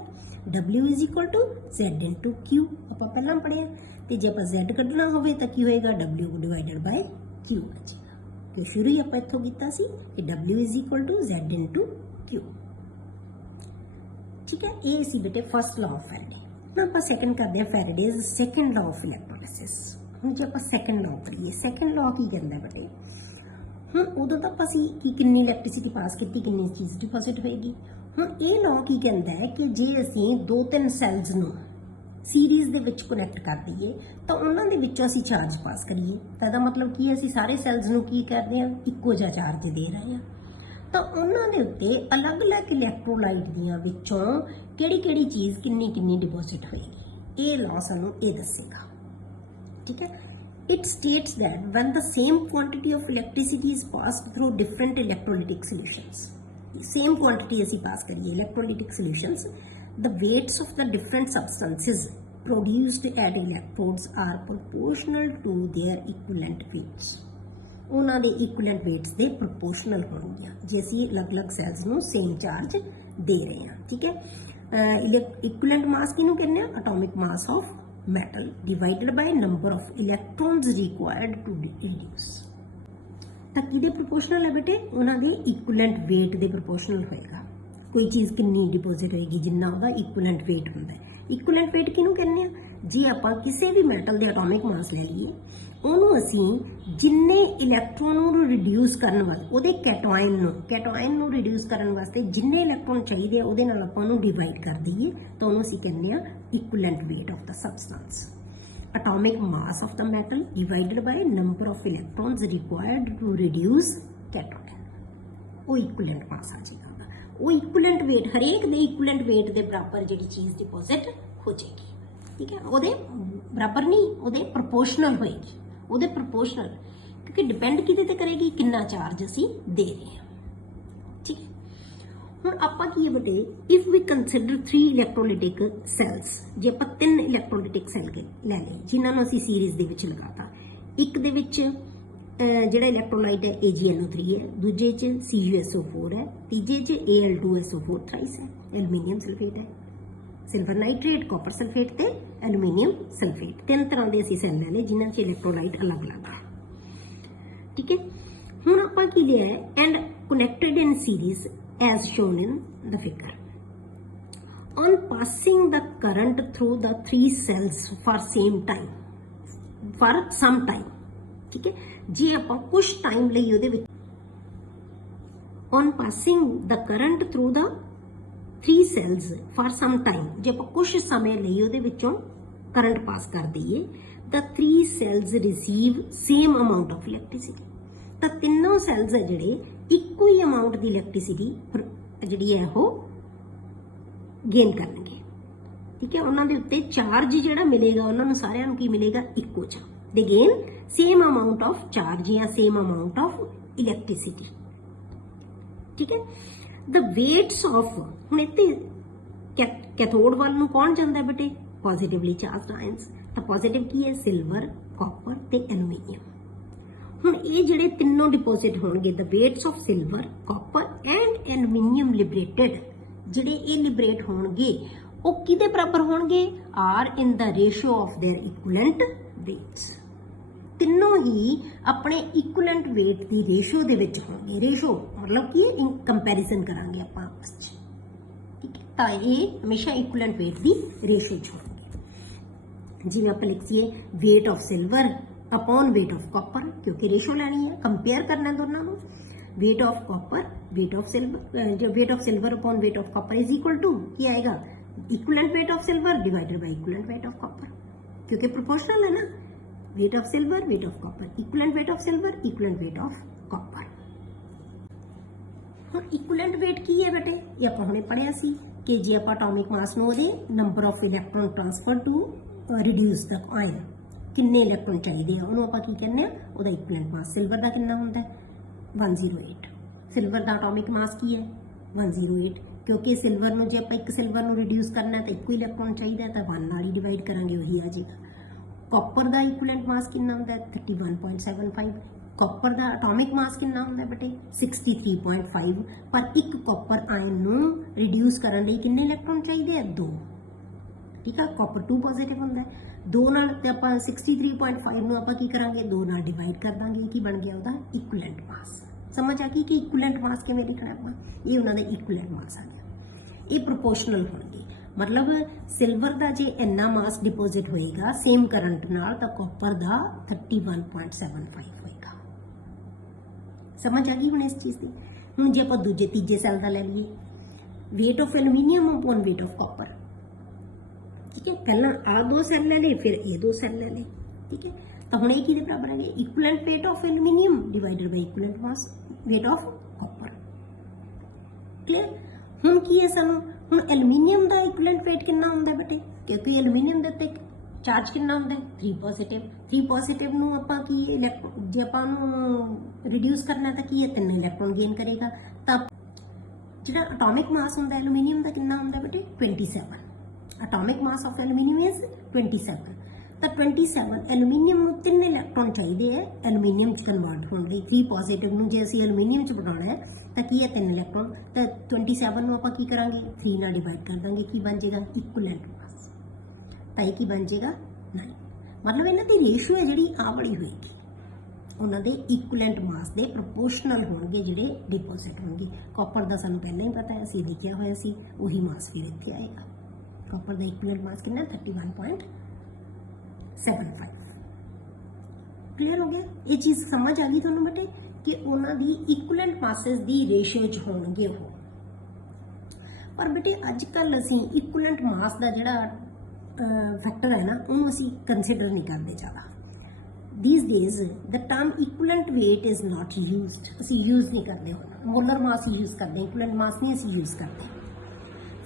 W is equal to Z into Q, आप पहला पढ़े, तो जो आप Z कढ़ना होवे तो की होएगा W डिवाइडेड बाय Q बचेगा, तो शुरू ही आप इत्थों कीता सी कि W is equal to Z into Q। ठीक है, ये सी बेटे फर्स्ट लॉ ऑफ फैराडे। हम आप सेकंड करते हैं Faraday's second law of electrolysis. हम जो आप सेकंड लॉ पढ़ीए, सेकंड लॉ की कहता बेटे, ਹੁਣ ਉਦੋਂ ਤੱਕ ਅਸੀਂ ਕਿ ਕਿੰਨੀ ਇਲੈਕਟ੍ਰਿਸਿਟੀ ਪਾਸ ਕੀਤੀ, ਕਿੰਨੀ ਚੀਜ਼ ਡਿਪੋਜ਼ਿਟ ਹੋਏਗੀ। ਹੁਣ ਇਹ ਲਾਅ ਕੀ ਕਹਿੰਦਾ ਹੈ ਕਿ ਜੇ ਅਸੀਂ 2-3 ਸੈਲਸ ਨੂੰ ਸੀਰੀਜ਼ ਦੇ ਵਿੱਚ ਕਨੈਕਟ ਕਰ ਦਈਏ ਤਾਂ ਉਹਨਾਂ ਦੇ ਵਿੱਚੋਂ ਅਸੀਂ ਚਾਰਜ ਪਾਸ ਕਰੀਏ, ਤਾਂ ਇਹਦਾ ਮਤਲਬ ਕੀ ਹੈ? ਅਸੀਂ ਸਾਰੇ ਸੈਲਸ ਨੂੰ ਕੀ ਕਰਦੇ ਹਾਂ? ਇੱਕੋ ਜਿਹਾ ਚਾਰਜ ਦੇ ਰਹੇ ਹਾਂ, ਤਾਂ ਉਹਨਾਂ ਦੇ ਉੱਤੇ ਅਲੱਗ-ਅਲੱਗ ਇਲੈਕਟ੍ਰੋਲਾਈਟ ਦੀਆਂ ਵਿੱਚੋਂ ਕਿਹੜੀ-ਕਿਹੜੀ ਚੀਜ਼ ਕਿੰਨੀ ਡਿਪੋਜ਼ਿਟ ਹੋਏਗੀ, ਇਹ ਲਾਅ ਸਾਨੂੰ ਇਹ ਦੱਸੇਗਾ। ਠੀਕ ਹੈ, it states that when the same quantity of electricity is passed through different electrolytic solutions, same quantity as we pass kariye electrolytic solutions, the weights of the different substances produced at electrodes are proportional to their equivalent weights। ਉਹਨਾਂ ਦੇ equivalent weights ਦੇ proportional ਹੋਣਗੇ ਜੇ ਅਸੀਂ ਅਲੱਗ-ਅਲੱਗ cells ਨੂੰ same charge ਦੇ ਰਹੇ ਹਾਂ। ਠੀਕ ਹੈ, equivalent mass ਕਿਹਨੂੰ ਕਹਿੰਦੇ ਆ? atomic mass of metal divided by number of electrons required to reduce। ਤਾਂ ਕਿਹਦੇ ਪ੍ਰੋਪੋਰਸ਼ਨਲ ਹੈ ਬੇਟੇ? ਉਹਨਾਂ ਦੇ ਇਕੁਇਵਲੈਂਟ weight ਦੇ ਪ੍ਰੋਪੋਰਸ਼ਨਲ ਹੋਏਗਾ। ਕੋਈ ਚੀਜ਼ ਕਿੰਨੀ ਡਿਪੋਜ਼ਿਟ ਹੋਏਗੀ ਜਿੰਨਾ ਉਹਦਾ ਇਕੁਇਵਲੈਂਟ weight ਹੁੰਦਾ ਹੈ। ਇਕੁਇਵਲੈਂਟ weight ਕਿਹਨੂੰ ਕਹਿੰਦੇ ਆ? ਜੇ ਆਪਾਂ ਕਿਸੇ ਵੀ ਮੈਟਲ ਦੇ ਐਟੋਮਿਕ ਮਾਸ ਲੈ ਲਈਏ, ਉਹਨੂੰ ਅਸੀਂ ਜਿੰਨੇ ਇਲੈਕਟ੍ਰੋਨ ਨੂੰ ਰਿਡਿਊਸ ਕਰਨ ਵਾਸਤੇ, ਉਹਦੇ ਕੈਟਾਇਨ ਨੂੰ ਰਿਡਿਊਸ ਕਰਨ ਵਾਸਤੇ ਜਿੰਨੇ ਇਲੈਕਟ੍ਰੋਨ ਚਾਹੀਦੇ ਆ ਉਹਦੇ ਨਾਲ ਆਪਾਂ ਉਹਨੂੰ ਡਿਵਾਈਡ ਕਰ ਦਈਏ ਤਾਂ ਉਹਨੂੰ ਅਸੀਂ ਕਹਿੰਦੇ ਆ equivalent weight of the substance। atomic mass of the metal divided by number of electrons required to reduce cation, ਉਹ equivalent mass ਆ ਜਾਏਗਾ। ਉਹ equivalent weight ਹਰੇਕ ਦੇ equivalent weight ਦੇ ਬਰਾਬਰ ਜਿਹੜੀ ਚੀਜ਼ ਡਿਪੋਜ਼ਿਟ ਹੋ ਜਾਏਗੀ। ਠੀਕ ਹੈ, ਉਹਦੇ ਬਰਾਬਰ ਨਹੀਂ, ਉਹਦੇ ਪ੍ਰੋਪੋਰਸ਼ਨਲ ਹੋਏਗੀ, ਉਹਦੇ ਪ੍ਰੋਪੋਰਸ਼ਨਲ, ਕਿਉਂਕਿ ਡਿਪੈਂਡ ਕਿਹਦੇ ਤੇ ਕਰੇਗੀ? ਕਿੰਨਾ ਚਾਰਜ ਅਸੀਂ ਦੇ ਰਹੇ ਹਾਂ। ਠੀਕ ਹੈ, ਹੁਣ ਆਪਾਂ ਕੀ ਹੈ ਬੇਟੇ, ਇਫ ਵੀ ਕੰਸੀਡਰ 3 ਇਲੈਕਟ੍ਰੋਲਾਈਟਿਕ ਸੈਲਸ, ਜੇ ਆਪਾਂ 3 ਇਲੈਕਟ੍ਰੋਲਾਈਟਿਕ ਸੈਲ ਲੈ ਲਏ ਜਿਨ੍ਹਾਂ ਨੂੰ ਅਸੀਂ ਸੀਰੀਜ਼ ਦੇ ਵਿੱਚ ਲਗਾਤਾ, ਇੱਕ ਦੇ ਵਿੱਚ ਜਿਹੜਾ ਇਲੈਕਟ੍ਰੋਲਾਈਟ ਹੈ AgNO3 ਹੈ, ਦੂਜੇ 'ਚ CuSO4 ਹੈ, ਤੀਜੇ 'ਚ Al2SO4 ਥ੍ਰਾਈਸ ਹੈ, ਐਲੂਮੀਨੀਅਮ ਸਲਫੇਟ ਹੈ, ਸਿਲਵਰ ਨਾਈਟ੍ਰੇਟ, ਕਾਪਰ ਸਲਫੇਟ ਤੇ ਐਲੂਮੀਨੀਅਮ ਸਲਫੇਟ। 3 ਤਰ੍ਹਾਂ ਦੇ ਅਸੀਂ ਸੈੱਲ ਲੈ ਲਏ ਜਿਨ੍ਹਾਂ 'ਚ ਇਲੈਕਟ੍ਰੋਲਾਈਟ ਅਲੱਗ-ਅਲੱਗ ਹੈ। ਠੀਕ ਹੈ, ਹੁਣ ਆਪਾਂ ਕੀ ਲਿਆ ਹੈ? And connected in series as shown in the figure, on passing the current through the 3 cells for some time। ठीक है, जे ਆਪਾਂ कुछ टाइम ਲਈ ਉਹਦੇ ਵਿੱਚ on passing the current through the 3 cells for some time, ਜੇ ਆਪਾਂ ਕੁਝ ਸਮੇਂ ਲਈ ਉਹਦੇ ਵਿੱਚੋਂ ਕਰੰਟ ਪਾਸ ਕਰ ਦਈਏ ਤਾਂ 3 cells receive same amount of electricity, ਤਾਂ ਤਿੰਨੋਂ ਸੈਲਸ ਹੈ ਜਿਹੜੇ ਇੱਕੋ ਹੀ ਅਮਾਉਂਟ ਦੀ ਇਲੈਕਟ੍ਰਿਸਿਟੀ ਜਿਹੜੀ ਹੈ ਉਹ ਗੇਨ ਕਰਨਗੇ। ਠੀਕ ਹੈ, ਉਹਨਾਂ ਦੇ ਉੱਤੇ ਚਾਰਜ ਜਿਹੜਾ ਮਿਲੇਗਾ ਉਹਨਾਂ ਨੂੰ ਸਾਰਿਆਂ ਨੂੰ ਕੀ ਮਿਲੇਗਾ, ਇੱਕੋ ਚਾਰਜ। ਦੇ gain same amount of charge ਜਾਂ ਸੇਮ ਅਮਾਉਂਟ ਆਫ ਇਲੈਕਟ੍ਰਿਸਿਟੀ। ਠੀਕ ਹੈ, ਦ ਵੇਟਸ ਆਫ, ਹੁਣ ਇੱਥੇ ਕੈਥੋਡ ਵੱਲ ਨੂੰ ਕੌਣ ਜਾਂਦਾ ਬੇਟੇ, ਪੋਜ਼ਿਟਿਵਲੀ ਚਾਰਜਡ ਆਇਨਸ। ਤਾਂ ਪੋਜ਼ਿਟਿਵ ਕੀ ਹੈ, ਸਿਲਵਰ, ਕਾਪਰ ਤੇ ਐਲੂਮੀਨੀਅਮ। ਹੁਣ ਇਹ ਜਿਹੜੇ ਤਿੰਨੋਂ ਡਿਪੋਜ਼ਿਟ ਹੋਣਗੇ, the weights of silver, copper and aluminium liberated, ਜਿਹੜੇ ਇਹ ਲਿਬਰੇਟ ਹੋਣਗੇ ਉਹ ਕਿਹਦੇ ਬਰਾਬਰ ਹੋਣਗੇ, are in the ratio of their equivalent weights. ਤਿੰਨੋਂ ਹੀ ਆਪਣੇ ਇਕੁਇਵਲੈਂਟ ਵੇਟ ਦੀ ਰੇਸ਼ੋ ਦੇ ਵਿੱਚ ਹੋਣਗੇ। ਰੇਸ਼ੋ ਮਤਲਬ ਕਿ ਕੰਪੈਰੀਜ਼ਨ ਕਰਾਂਗੇ ਆਪਾਂ ਆਪਸ ਵਿੱਚ। ਠੀਕ ਹੈ, ਤਾਂ ਇਹ ਹਮੇਸ਼ਾ ਇਕੁਇਵਲੈਂਟ ਵੇਟ ਦੀ ਰੇਸ਼ੋ ਚ ਹੋਣਗੇ। ਜਿਵੇਂ ਆਪਾਂ ਲਿਖੀਏ weight of silver upon weight of copper, क्योंकि रेशो लेनी है, कंपेयर करना है दोनों को। weight of copper, weight of silver, जो weight of silver upon weight of copper is equal to क्या आएगा, equivalent weight of silver divided by equivalent weight of copper, क्योंकि proportional है ना, weight of silver, weight of copper, equivalent weight of silver, equivalent weight of copper। ਹੁਣ equivalent weight ਕੀ ਹੈ ਬੇਟੇ, ਇਹ ਆਪਾਂ ਹੁਣੇ ਪੜਿਆ ਸੀ ਕਿ ਜੇ ਆਪਾਂ atomic mass ਨੂੰ ਉਹਦੇ number of electron transfer to reduce the ion, ਕਿੰਨੇ ਇਲੈਕਟ੍ਰੋਨ ਚਾਹੀਦੇ ਆ, ਉਹਨੂੰ ਆਪਾਂ ਕੀ ਕਹਿੰਦੇ ਆ, ਉਹਦਾ ਇਕੁਇਵਲੈਂਟ ਮਾਸ। ਸਿਲਵਰ ਦਾ ਕਿੰਨਾ ਹੁੰਦਾ ਹੈ, 108। ਸਿਲਵਰ ਦਾ ਐਟੋਮਿਕ ਮਾਸ ਕੀ ਹੈ, 108, ਕਿਉਂਕਿ ਸਿਲਵਰ ਨੂੰ ਜੇ ਆਪਾਂ ਇੱਕ ਸਿਲਵਰ ਨੂੰ ਰਿਡਿਊਸ ਕਰਨਾ ਤਾਂ ਇੱਕੋ ਇਲੈਕਟ੍ਰੋਨ ਚਾਹੀਦਾ, ਤਾਂ 1 ਨਾਲ ਹੀ ਡਿਵਾਈਡ ਕਰਾਂਗੇ, ਉਹੀ ਆ ਜਾਏਗਾ। ਕਾਪਰ ਦਾ ਇਕੁਇਵਲੈਂਟ ਮਾਸ ਕਿੰਨਾ ਹੁੰਦਾ ਹੈ, 31.75। ਕਾਪਰ ਦਾ ਐਟੋਮਿਕ ਮਾਸ ਕਿੰਨਾ ਹੁੰਦਾ ਬੇਟੇ, 63.5। ਪਰ ਇੱਕ ਕਾਪਰ ਆਇਨ ਨੂੰ ਰਿਡਿਊਸ ਕਰਨ ਲਈ ਕਿੰਨੇ ਇਲੈਕਟ੍ਰੋਨ ਚਾਹੀਦੇ ਆ, 2। ਠੀਕ ਆ, ਕਾਪਰ 2 ਪੋਜ਼ਿਟਿਵ ਹੁੰਦਾ ਹੈ, 2 ਨਾਲ ਤੇ ਆਪਾਂ 63.5 ਨੂੰ ਆਪਾਂ ਕੀ ਕਰਾਂਗੇ, 2 ਨਾਲ ਡਿਵਾਈਡ ਕਰ ਦਾਂਗੇ, ਕੀ ਬਣ ਗਿਆ ਉਹਦਾ ਇਕੁਇਵਲੈਂਟ ਮਾਸ। ਸਮਝ ਆ ਗਈ ਕਿ ਇਕੁਇਵਲੈਂਟ ਮਾਸ ਕਿਵੇਂ ਲਿਖਣਾ ਆਪਾਂ, ਇਹ ਉਹਨਾਂ ਦਾ ਇਕੁਇਵਲੈਂਟ ਮਾਸ ਆ ਗਿਆ। ਇਹ ਪ੍ਰੋਪੋਰਸ਼ਨਲ ਹੋਣਗੇ, ਮਤਲਬ ਸਿਲਵਰ ਦਾ ਜੇ ਇੰਨਾ ਮਾਸ ਡਿਪੋਜ਼ਿਟ ਹੋਏਗਾ ਸੇਮ ਕਰੰਟ ਨਾਲ, ਤਾਂ ਕਾਪਰ ਦਾ 31.75 ਹੋਏਗਾ। ਸਮਝ ਆ ਗਈ ਹੁਣ ਇਸ ਚੀਜ਼ ਦੀ। ਹੁਣ ਜੇ ਆਪਾਂ ਦੂਜੇ ਤੀਜੇ ਸੈੱਲ ਦਾ ਲੈ ਲਈਏ, weight of aluminium upon weight of copper। ठीक है, पहला आ 2 सैल ले ले, फिर ये 2 सैल ले ले। ठीक है, तो हम एक ही बराबर है equivalent weight of aluminium divided by equivalent mass weight of copper. Clear, हम की है सानू, हम एल्यूमिनियम दा इक्विवेलेंट वेट कितना हुंदा है बेटे, क्योंकि एल्यूमिनियम दे उत्ते चार्ज कितना हुंदा है, 3 पॉजिटिव। 3 पॉजिटिव नु आपां की इलेक्ट्रॉन जे आपां नु रिड्यूस करना तां की है 3 इलेक्ट्रॉन गेन करेगा। तां जिहड़ा एटॉमिक मास हुंदा है एल्यूमिनियम दा कितना हुंदा है बेटे, 27। Atomic mass of aluminium is 27। तो 27 एल्यूमिनियम ਨੂੰ 3 ਇਲੈਕਟ੍ਰੋਨ ਚਾਹੀਦੇ ਹੈ ਐਲੂਮੀਨੀਅਮ ਚ ਕਨਵਰਟ ਹੋਣ ਲਈ। 3 ਪੋਜ਼ਿਟਿਵ ਨੂੰ ਜੇ ਅਸੀਂ ਐਲੂਮੀਨੀਅਮ ਚ ਬਣਾਉਣਾ ਹੈ ਤਾਂ ਕੀ ਹੈ 3 ਇਲੈਕਟ੍ਰੋਨ, ਤਾਂ 27 ਨੂੰ ਆਪਾਂ ਕੀ ਕਰਾਂਗੇ 3 ਨਾਲ ਡਿਵਾਈਡ ਕਰ ਦਾਂਗੇ, ਕੀ ਬਣ ਜਾਏਗਾ ਇਕੁਇਵਲੈਂਟ ਮਾਸ। ਤਾਂ ਇਹ ਕੀ ਬਣ ਜਾਏਗਾ 9। ਮਤਲਬ ਇਹਨਾਂ ਦੀ ਰੇਸ਼ੋ ਹੈ ਜਿਹੜੀ ਆ ਬੜੀ ਹੋਏਗੀ, ਉਹਨਾਂ ਦੇ ਇਕੁਇਵਲੈਂਟ ਮਾਸ ਦੇ ਪ੍ਰੋਪੋਰਸ਼ਨਲ ਹੋਣਗੇ ਜਿਹੜੇ ਡਿਪੋਜ਼ਿਟ ਹੋਣਗੇ। ਕਾਪਰ ਦਾ ਸਾਨੂੰ ਪਹਿਲਾਂ ਹੀ ਪਤਾ ਹੈ, ਅਸੀਂ ਲਿਖਿਆ ਹੋਇਆ ਸੀ, ਉਹੀ ਮਾਸ ਫਿਰ ਇੱਥੇ ਆਏਗਾ। ਕਾਪਰ ਦਾ ਇਕੁਇਵਲੈਂਟ ਮਾਸ ਕਿੰਨਾ 31.75। क्लियर हो गया, ये चीज समझ आ गई ਤੁਹਾਨੂੰ ਬੇਟੇ ਕਿ ਉਹਨਾਂ ਦੀ ਇਕੁਇਵਲੈਂਟ ਮਾਸਸ ਦੀ ਰੇਸ਼ੀਓ ਚ ਹੋਣਗੇ ਉਹ। ਪਰ ਬੇਟੇ ਅੱਜ ਕੱਲ ਅਸੀਂ ਇਕੁਇਵਲੈਂਟ ਮਾਸ ਦਾ ਜਿਹੜਾ ਫੈਕਟਰ ਹੈ ਨਾ ਉਹਨੂੰ ਅਸੀਂ ਕੰਸੀਡਰ ਨਹੀਂ ਕਰਦੇ ਜ਼ਿਆਦਾ। these days the term equivalent weight is not used, ਅਸੀਂ यूज नहीं करते ਹੁਣ, ਮੋਲਰ ਮਾਸ यूज ਕਰਦੇ, ਇਕੁਇਵਲੈਂਟ ਮਾਸ ਨਹੀਂ ਅਸੀਂ यूज ਕਰਦੇ।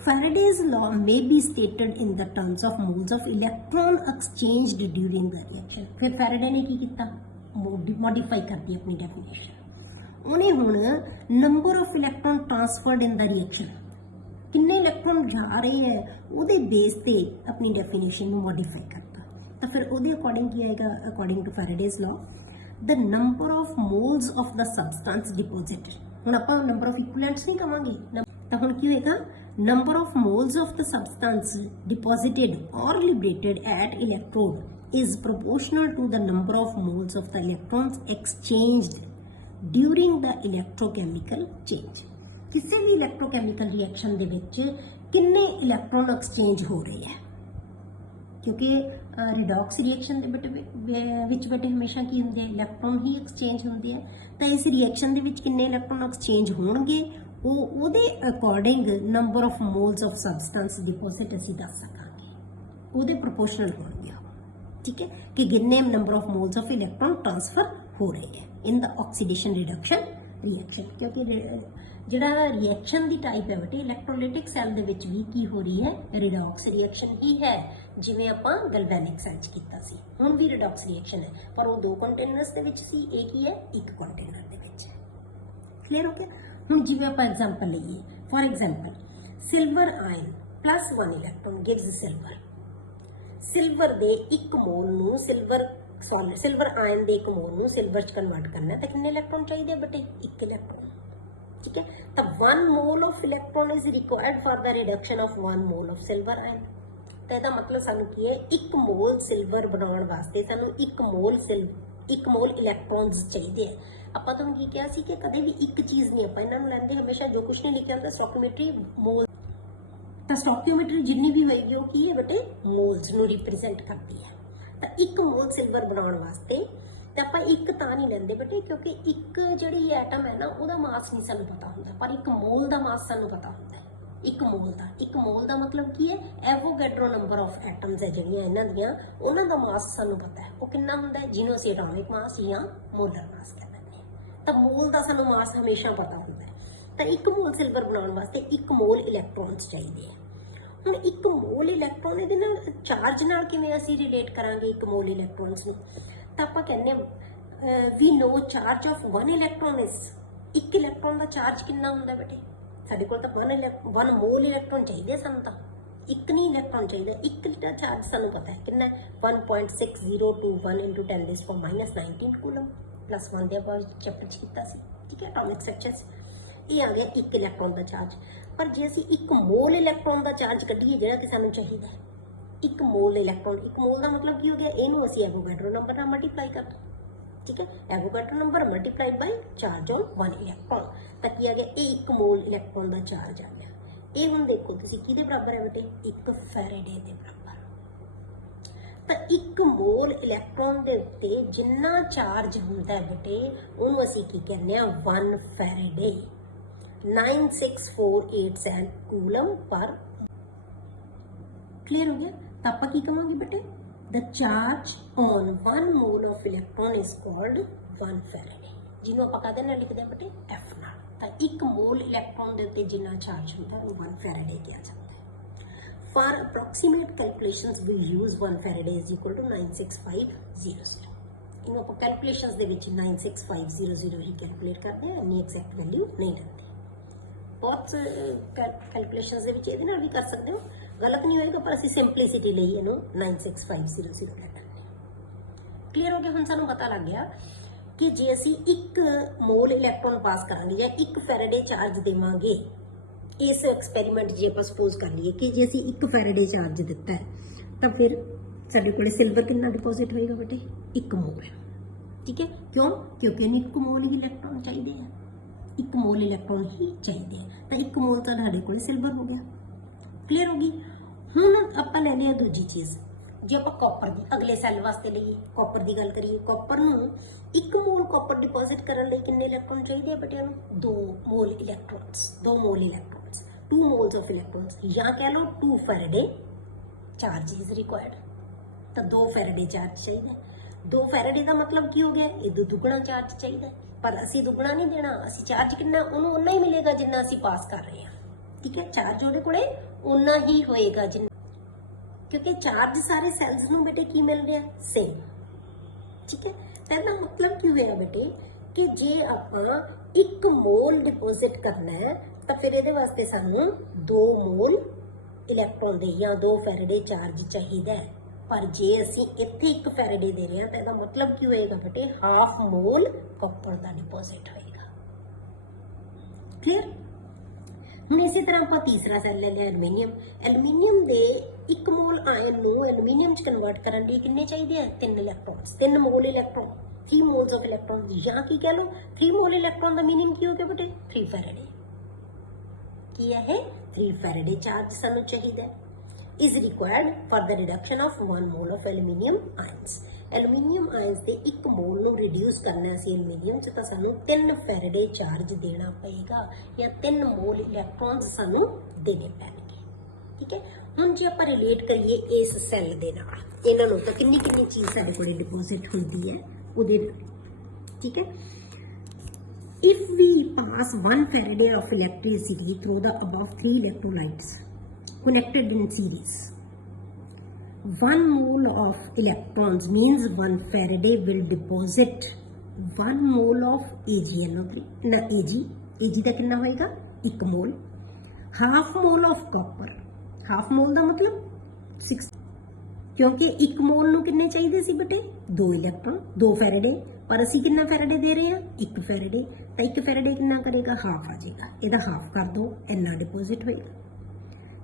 Faraday's law may be stated in the terms of moles of electron exchanged during the reaction। फिर Faraday ने की किया, मॉडिफाई कर दी अपनी डेफिनेशन। उन्हें हुण number of electron transferred in the reaction, किन्ने इलेक्ट्रॉन जा रहे हैं उहदे बेस ते अपनी डेफिनेशन ਨੂੰ मॉडिफाई करता। तो फिर उहदे अकॉर्डिंग की आएगा, according to Faraday's law the number of moles of the substance deposited। हुण आपां नंबर ऑफ इक्विवेलेंट्स नहीं कहांगे, तो हुण की होएगा number of moles of the substance deposited or liberated at electrode is proportional to the number of moles of the electrons exchanged during the electrochemical change। किसी भी electrochemical reaction ਦੇ ਵਿੱਚ ਕਿੰਨੇ ਇਲੈਕਟ੍ਰੋਨ ਐਕਸਚੇਂਜ ਹੋ ਰਹੇ ਹੈ, ਕਿਉਂਕਿ ਰਿਡੌਕਸ ਰਿਐਕਸ਼ਨ ਦੇ ਵਿੱਚ ਬੇਟੇ ਹਮੇਸ਼ਾ ਕੀ ਹੁੰਦੇ ਆ, ਇਲੈਕਟ੍ਰੋਨ ਹੀ ਐਕਸਚੇਂਜ ਹੁੰਦੇ ਆ। ਤਾਂ ਇਸ ਰਿਐਕਸ਼ਨ ਦੇ ਵਿੱਚ ਕਿੰਨੇ ਇਲੈਕਟ੍ਰੋਨ ਐਕਸਚੇਂਜ ਹੋਣਗੇ ਉਹਦੇ according number of moles of substance deposit ਅਸੀਂ ਦੱਸ ਸਕਾਂਗੇ, ਉਹਦੇ ਪ੍ਰੋਪੋਰਸ਼ਨਲ ਹੋਣਗੇ ਉਹ, ਠੀਕ ਹੈ, ਕਿ ਕਿੰਨੇ number of moles of electron transfer ਹੋ ਰਹੇ ਹੈ ਇਨ ਦਾ ਆਕਸੀਡੇਸ਼ਨ ਰਿਡਕਸ਼ਨ ਰਿਐਕਸ਼ਨ। ਕਿਉਂਕਿ ਜਿਹੜਾ ਰਿਐਕਸ਼ਨ ਦੀ ਟਾਈਪ ਹੈ ਬੇਟੇ ਇਲੈਕਟ੍ਰੋਲਾਈਟਿਕ ਸੈੱਲ ਦੇ ਵਿੱਚ ਵੀ ਕੀ ਹੋ ਰਹੀ ਹੈ, ਰਿਡਾਕਸ ਰਿਐਕਸ਼ਨ ਹੀ ਹੈ, ਜਿਵੇਂ ਆਪਾਂ ਗਲਵੈਨਿਕ ਸੈੱਲ 'ਚ ਕੀਤਾ ਸੀ। ਹੁਣ ਵੀ ਰਿਡਾਕਸ ਰਿਐਕਸ਼ਨ ਹੈ, ਪਰ ਉਹ 2 ਕੰਟੇਨਰਸ ਦੇ ਵਿੱਚ ਸੀ, ਇਹ ਕੀ ਹੈ, ਇੱਕ ਕੰਟੇਨਰ ਦੇ ਵਿੱਚ। ਕਲੀਅਰ ਹੋ ਗਿਆ। ਹੁਣ ਜਿਵੇਂ ਆਪਾਂ ਐਗਜ਼ਾਮਪਲ ਲਈਏ, for example silver ion +1 electron gives silver ਦੇ 1 ਮੋਲ ਨੂੰ ਸਿਲਵਰ ਆਇਨ ਦੇ 1 ਮੋਲ ਨੂੰ ਸਿਲਵਰ 'ਚ ਕਨਵਰਟ ਕਰਨਾ ਤਾਂ ਕਿੰਨੇ ਇਲੈਕਟ੍ਰੋਨ ਚਾਹੀਦੇ ਬੇਟੇ, 1 ਇਲੈਕਟ੍ਰੋਨ, ਠੀਕ ਹੈ। ਤਾਂ 1 mole of electron is required for the reduction of 1 mole of silver ion. ਤਾਂ ਇਹਦਾ ਮਤਲਬ ਸਾਨੂੰ ਕੀ ਹੈ, 1 ਮੋਲ ਸਿਲਵਰ ਬਣਾਉਣ ਵਾਸਤੇ ਸਾਨੂੰ 1 ਮੋਲ ਇਲੈਕਟ੍ਰੋਨਸ ਚਾਹੀਦੇ ਆ। ਆਪਾਂ ਤੁਹਾਨੂੰ ਕੀ ਕਿਹਾ ਸੀ ਕਿ ਕਦੇ ਵੀ ਇੱਕ ਚੀਜ਼ ਨਹੀਂ ਆਪਾਂ ਇਹਨਾਂ ਨੂੰ ਲੈਂਦੇ, ਹਮੇਸ਼ਾ ਜੋ ਕੁਝ ਨਹੀਂ ਲਿਖਿਆ ਹੁੰਦਾ ਸਟੋਕਿਓਮੈਟਰੀ ਮੋਲ, ਤਾਂ ਸਟੋਕਿਓਮੈਟਰੀ ਜਿੰਨੀ ਵੀ ਹੋਏਗੀ ਉਹ ਕੀ ਹੈ ਬੇਟੇ, ਮੋਲਸ ਨੂੰ ਰਿਪਰੈਜ਼ੈਂਟ ਕਰਦੀ ਹੈ। ਤਾਂ 1 ਮੋਲ ਸਿਲਵਰ ਬਣਾਉਣ ਵਾਸਤੇ ਤੇ ਆਪਾਂ ਇੱਕ ਤਾਂ ਨਹੀਂ ਲੈਂਦੇ ਬੇਟੇ, ਕਿਉਂਕਿ ਇੱਕ ਜਿਹੜੀ ਐਟਮ ਹੈ ਨਾ ਉਹਦਾ ਮਾਸ ਨਹੀਂ ਸਾਨੂੰ ਪਤਾ ਹੁੰਦਾ, ਪਰ 1 ਮੋਲ ਦਾ ਮਾਸ ਸਾਨੂੰ ਪਤਾ ਹੁੰਦਾ ਹੈ। 1 ਮੋਲ ਦਾ ਮਤਲਬ ਕੀ ਹੈ, ਐਵੋਗੈਡਰੋ ਨੰਬਰ ਆਫ ਐਟਮਸ ਹੈ ਜਿਹੜੀਆਂ ਇਹਨਾਂ ਦੀਆਂ, ਉਹਨਾਂ ਦਾ ਮਾਸ ਸਾਨੂੰ ਪਤਾ ਹੈ, ਉਹ ਕਿੰਨਾ ਹੁੰਦਾ ਹੈ, ਜਿਹਨੂੰ ਅਸੀਂ ਐਟੋਮਿਕ ਮਾਸ ਜਾਂ ਮੋਲਰ ਮਾਸ ਕਹਿੰਦੇ ਹਾਂ। ਤਾਂ ਮੋਲ ਦਾ ਸਾਨੂੰ ਮਾਸ ਹਮੇਸ਼ਾ ਪਤਾ ਹੁੰਦਾ ਹੈ। ਤਾਂ 1 ਮੋਲ ਸਿਲਵਰ ਬਣਾਉਣ ਵਾਸਤੇ 1 ਮੋਲ ਇਲੈਕਟ੍ਰੋਨਸ ਚਾਹੀਦੇ ਆ। ਹੁਣ 1 ਮੋਲ ਇਲੈਕਟ੍ਰੋਨ ਇਹਦੇ ਨਾਲ ਚਾਰਜ ਨਾਲ ਕਿਵੇਂ ਅਸੀਂ ਰਿਲੇਟ ਕਰਾਂਗੇ 1 ਮੋਲ ਇਲੈਕਟ੍ਰੋਨਸ ਨੂੰ, ਤਾਂ ਆਪਾਂ ਕਹਿੰਦੇ we know charge of 1 electron is, 1 electron ਦਾ ਚਾਰਜ ਕਿੰਨਾ ਹੁੰਦਾ ਬੇਟੇ, ਸਾਡੇ ਕੋਲ ਤਾਂ 1 ਮੋਲ ਇਲੈਕਟ੍ਰੋਨ ਚਾਹੀਦੇ ਸਾਨੂੰ, ਤਾਂ 1 ਨਹੀਂ ਇਲੈਕਟ੍ਰੋਨ ਚਾਹੀਦਾ, 1 ਦਾ ਚਾਰਜ ਸਾਨੂੰ ਪਤਾ ਹੈ ਕਿੰਨਾ, 1.6021 × 10⁻⁹ ਕੂਲਮ +1 ਦੇ ਆਪਾਂ ਚੈਪਟਰ 'ਚ ਕੀਤਾ ਸੀ, ਠੀਕ ਹੈ, ਐਟੋਮਿਕ ਸਟਰਕਚਰਸ। ਇਹ ਆ ਗਿਆ 1 ਇਲੈਕਟ੍ਰੋਨ ਦਾ ਚਾਰਜ। ਪਰ ਜੇ ਅਸੀਂ 1 ਮੋਲ ਇਲੈਕਟ੍ਰੋਨ ਦਾ ਚਾਰਜ ਕੱਢੀਏ ਜਿਹੜਾ ਕਿ ਸਾਨੂੰ ਚਾਹੀਦਾ ਹੈ, 1 ਮੋਲ ਇਲੈਕਟ੍ਰੋਨ, 1 ਮੋਲ ਦਾ ਮਤਲਬ ਕੀ ਹੋ ਗਿਆ, ਇਹਨੂੰ ਅਸੀਂ ਐਵੋਗੈਡਰੋ ਨੰਬਰ ਨਾਲ ਮਲਟੀਪਲਾਈ ਕਰ ਦੋ, ਠੀਕ ਹੈ, Avogadro number multiplied by charge on 1 electron, ਤਾਂ ਕੀ ਆ ਗਿਆ, ਇਹ 1 ਮੋਲ ਇਲੈਕਟ੍ਰੋਨ ਦਾ ਚਾਰਜ ਆ ਗਿਆ। ਇਹ ਹੁਣ ਦੇਖੋ ਤੁਸੀਂ ਕਿਹਦੇ ਬਰਾਬਰ ਹੈ ਬੇਟੇ, 1 ਫੈਰਾਡੇ ਦੇ ਬਰਾਬਰ। ਤਾਂ 1 ਮੋਲ ਇਲੈਕਟ੍ਰੋਨ ਦੇ ਉੱਤੇ ਜਿੰਨਾ ਚਾਰਜ ਹੁੰਦਾ ਹੈ ਬੇਟੇ ਉਹਨੂੰ ਅਸੀਂ ਕੀ ਕਹਿੰਦੇ ਆ, 1 ਫੈਰਾਡੇ, 96487 ਕੂਲਮ ਪਰ। ਕਲੀਅਰ ਹੋ ਗਿਆ। ਤਾਂ ਆਪਾਂ ਕੀ ਕਹਾਂਗੇ ਬੇਟੇ, the charge on 1 mole of electron is called 1 Faraday, ਜਿਹਨੂੰ ਆਪਾਂ ਕਾਹਦੇ ਨਾਲ ਲਿਖਦੇ ਹਾਂ ਬੇਟੇ, F ਨਾਲ। ਤਾਂ 1 ਮੋਲ ਇਲੈਕਟ੍ਰੋਨ ਦੇ ਉੱਤੇ ਜਿੰਨਾ ਚਾਰਜ ਹੁੰਦਾ ਉਹ 1 ਫੈਰਾਡੇ ਕਿਹਾ ਜਾਂਦਾ ਹੈ। For approximate calculations we use 1 Faraday is equal to 96500। ਇਹਨੂੰ ਆਪਾਂ ਕੈਲਕੂਲੇਸ਼ਨਸ ਦੇ ਵਿੱਚ 96500 ਹੀ ਕੈਲਕੂਲੇਟ ਕਰਦੇ ਹਾਂ, ਇੰਨੀ ਐਗਜ਼ੈਕਟ ਵੈਲਿਊ ਨਹੀਂ ਲੈਂਦੇ। ਬਹੁਤ ਕੈਲਕੂਲੇਸ਼ਨਸ ਦੇ ਵਿੱਚ ਇਹਦੇ ਨਾਲ ਵੀ ਕਰ ਸਕਦੇ ਹੋ, ਗਲਤ ਨਹੀਂ ਹੋਏਗਾ, ਪਰ ਅਸੀਂ ਸਿੰਪਲਿਸਿਟੀ ਲਈ ਇਹਨੂੰ 96500 ਲੈ ਲੈਂਦੇ। ਕਲੀਅਰ ਹੋ ਗਿਆ। ਹੁਣ ਸਾਨੂੰ ਪਤਾ ਲੱਗ ਗਿਆ ਕਿ ਜੇ ਅਸੀਂ 1 ਮੋਲ ਇਲੈਕਟ੍ਰੋਨ ਪਾਸ ਕਰਾਂਗੇ ਜਾਂ 1 ਫੈਰਾਡੇ ਚਾਰਜ ਦੇਵਾਂਗੇ, ਇਸ ਐਕਸਪੈਰੀਮੈਂਟ ਜੇ ਆਪਾਂ ਸਪੋਜ਼ ਕਰ ਲਈਏ ਕਿ ਜੇ ਅਸੀਂ 1 ਫੈਰਾਡੇ ਚਾਰਜ ਦਿੱਤਾ ਹੈ ਤਾਂ ਫਿਰ ਸਾਡੇ ਕੋਲ ਸਿਲਵਰ ਕਿੰਨਾ ਡਿਪੋਜ਼ਿਟ ਹੋਏਗਾ ਬੇਟੇ, 1 ਮੋਲ, ਠੀਕ ਹੈ। ਕਿਉਂ, ਕਿਉਂਕਿ ਇਹਨੂੰ 1 ਮੋਲ ਹੀ ਇਲੈਕਟ੍ਰੋਨ ਚਾਹੀਦੇ ਆ, 1 ਮੋਲ ਇਲੈਕਟ੍ਰੋਨ ਹੀ ਚਾਹੀਦੇ ਆ, ਤਾਂ 1 ਮੋਲ ਤਾਂ ਸਾਡੇ ਕੋਲ ਸਿਲਵਰ ਹੋ ਗਿਆ। ਕਲੀਅਰ ਹੋ ਗਈ। ਹੁਣ ਆਪਾਂ ਲੈ ਲਿਆ ਦੂਜੀ ਚੀਜ਼, ਜੇ ਆਪਾਂ ਕਾਪਰ ਦੀ ਅਗਲੇ ਸੈੱਲ ਵਾਸਤੇ ਲਈਏ, ਕਾਪਰ ਦੀ ਗੱਲ ਕਰੀਏ, ਕਾਪਰ ਨੂੰ 1 ਮੋਲ ਕਾਪਰ ਡਿਪੋਜ਼ਿਟ ਕਰਨ ਲਈ ਕਿੰਨੇ ਇਲੈਕਟ੍ਰੋਨ ਚਾਹੀਦੇ ਆ ਬੇਟਿਆਂ ਨੂੰ, 2 mall electrons, 2 mall electrons, 2 moles of electrons, ਜਾਂ ਕਹਿ ਲਓ 2 ਫੈਰਾਡੇ ਚਾਰਜ ਇਜ਼ ਰਿਕੁਆਇਰਡ। ਤਾਂ 2 ਫੈਰਾਡੇ ਚਾਰਜ ਚਾਹੀਦਾ। 2 ਫੈਰਾਡੇ ਦਾ ਮਤਲਬ ਕੀ ਹੋ ਗਿਆ, ਇਹ ਦੁੱਗਣਾ ਚਾਰਜ ਚਾਹੀਦਾ, ਪਰ ਅਸੀਂ ਦੁੱਗਣਾ ਨਹੀਂ ਦੇਣਾ, ਅਸੀਂ ਚਾਰਜ ਕਿੰਨਾ, ਉਹਨੂੰ ਉਨਾ ਹੀ ਮਿਲੇਗਾ ਜਿੰਨਾ ਅਸੀਂ ਪਾਸ ਕਰ ਰਹੇ ਹਾਂ, ਠੀਕ ਹੈ। ਚਾਰਜ ਉਹਦੇ ਕੋਲੇ ਉਨਾ ਹੀ ਹੋਏਗਾ ਜਿੰਨਾ, ਕਿਉਂਕਿ ਚਾਰਜ ਸਾਰੇ ਸੈਲਸ ਨੂੰ ਬੇਟੇ ਕੀ ਮਿਲ ਰਿਹਾ, ਸੇਮ, ਠੀਕ ਹੈ। ਤਾਂ ਇਹਦਾ ਮਤਲਬ ਕੀ ਹੋਇਆ ਬੇਟੇ ਕਿ ਜੇ ਆਪਾਂ 1 ਮੋਲ ਡਿਪੋਜ਼ਿਟ ਕਰਨਾ ਹੈ ਤਾਂ ਫਿਰ ਇਹਦੇ ਵਾਸਤੇ ਸਾਨੂੰ 2 ਮੋਲ ਇਲੈਕਟ੍ਰੋਨ ਦੇ ਜਾਂ 2 ਫੈਰਾਡੇ ਚਾਰਜ ਚਾਹੀਦਾ ਹੈ। ਪਰ ਜੇ ਅਸੀਂ ਇੱਥੇ 1 ਫੈਰਾਡੇ ਦੇ ਰਹੇ ਹਾਂ ਤਾਂ ਇਹਦਾ ਮਤਲਬ ਕੀ ਹੋਏਗਾ ਬੇਟੇ, ਹਾਫ ਮੋਲ ਕਾਪਰ ਦਾ ਡਿਪੋਜ਼ਿਟ ਹੋਏਗਾ। ਕਲੀਅਰ। ਹੁਣ ਇਸੇ ਤਰ੍ਹਾਂ ਆਪਾਂ ਤੀਸਰਾ ਸੈੱਲ ਲੈ ਲਿਆ, ਐਲੂਮੀਨੀਅਮ। ਐਲੂਮੀਨੀਅਮ ਦੇ 1 ਮੋਲ ਆਇਨ ਨੂੰ ਐਲੂਮੀਨੀਅਮ 'ਚ ਕਨਵਰਟ ਕਰਨ ਲਈ ਕਿੰਨੇ ਚਾਹੀਦੇ ਆ, 3 electrons, 3 mall electron, 3 moles of electron, ਜਾਂ ਕੀ ਕਹਿ ਲਓ 3 ਮੋਲ ਇਲੈਕਟ੍ਰੋਨ ਦਾ ਮੀਨਿੰਗ ਕੀ ਹੋ ਗਿਆ ਬੇਟੇ, 3 ਫੈਰਾਡੇ। ਕੀ ਹੈ ਇਹ, 3 ਫੈਰਾਡੇ ਚਾਰਜ ਸਾਨੂੰ ਚਾਹੀਦਾ ਹੈ, is required for the reduction of 1 mole of aluminium ions। Aluminium ions ਦੇ 1 ਮੋਲ ਨੂੰ ਰਿਡਿਊਸ ਕਰਨਾ ਸੀ ਐਲੂਮੀਨੀਅਮ ਚ ਤਾਂ ਸਾਨੂੰ 3 ਫੈਰਡੇ ਚਾਰਜ ਦੇਣਾ ਪਏਗਾ ਜਾਂ 3 ਮੋਲ ਇਲੈਕਟ੍ਰੋਨਸ ਸਾਨੂੰ ਦੇਣੇ ਪੈਣਗੇ। ਠੀਕ ਹੈ, ਹੁਣ ਜੇ ਆਪਾਂ ਰਿਲੇਟ ਕਰੀਏ ਇਸ ਸੈੱਲ ਦੇ ਨਾਲ ਇਹਨਾਂ ਨੂੰ ਤਾਂ ਕਿੰਨੀ ਕਿੰਨੀ ਚੀਜ਼ ਸਾਡੇ ਕੋਲ ਡਿਪੋਜ਼ਿਟ ਹੁੰਦੀ ਹੈ ਉਹਦੇ ਨਾਲ। ਠੀਕ ਹੈ, if we pass 1 Faraday of electricity through the above 3 electrolytes connected in series, 1 mole of electrons means 1 Faraday will deposit 1 mole of AgNO3 ना Ag ਦਾ ਕਿੰਨਾ ਹੋਏਗਾ 1 mole, half mole of copper, half mole ਦਾ ਮਤਲਬ 6, ਕਿਉਂਕਿ 1 mall ਨੂੰ ਕਿੰਨੇ ਚਾਹੀਦੇ ਸੀ ਬੇਟੇ 2 ਇਲੈਕਟ੍ਰੋਨ 2 ਫੈਰਡੇ, ਪਰ ਅਸੀਂ ਕਿੰਨਾ ਫੈਰਡੇ ਦੇ ਰਹੇ ਹਾਂ 1 ਫੈਰਡੇ, ਤਾਂ 1 ਫੈਰਡੇ ਕਿੰਨਾ ਕਰੇਗਾ ਹਾਫ ਆ ਜਾਏਗਾ, ਇਹਦਾ ਹਾਫ ਕਰ ਦੋ ਇੰਨਾ ਡਿਪੋਜ਼ਿਟ ਹੋਏਗਾ।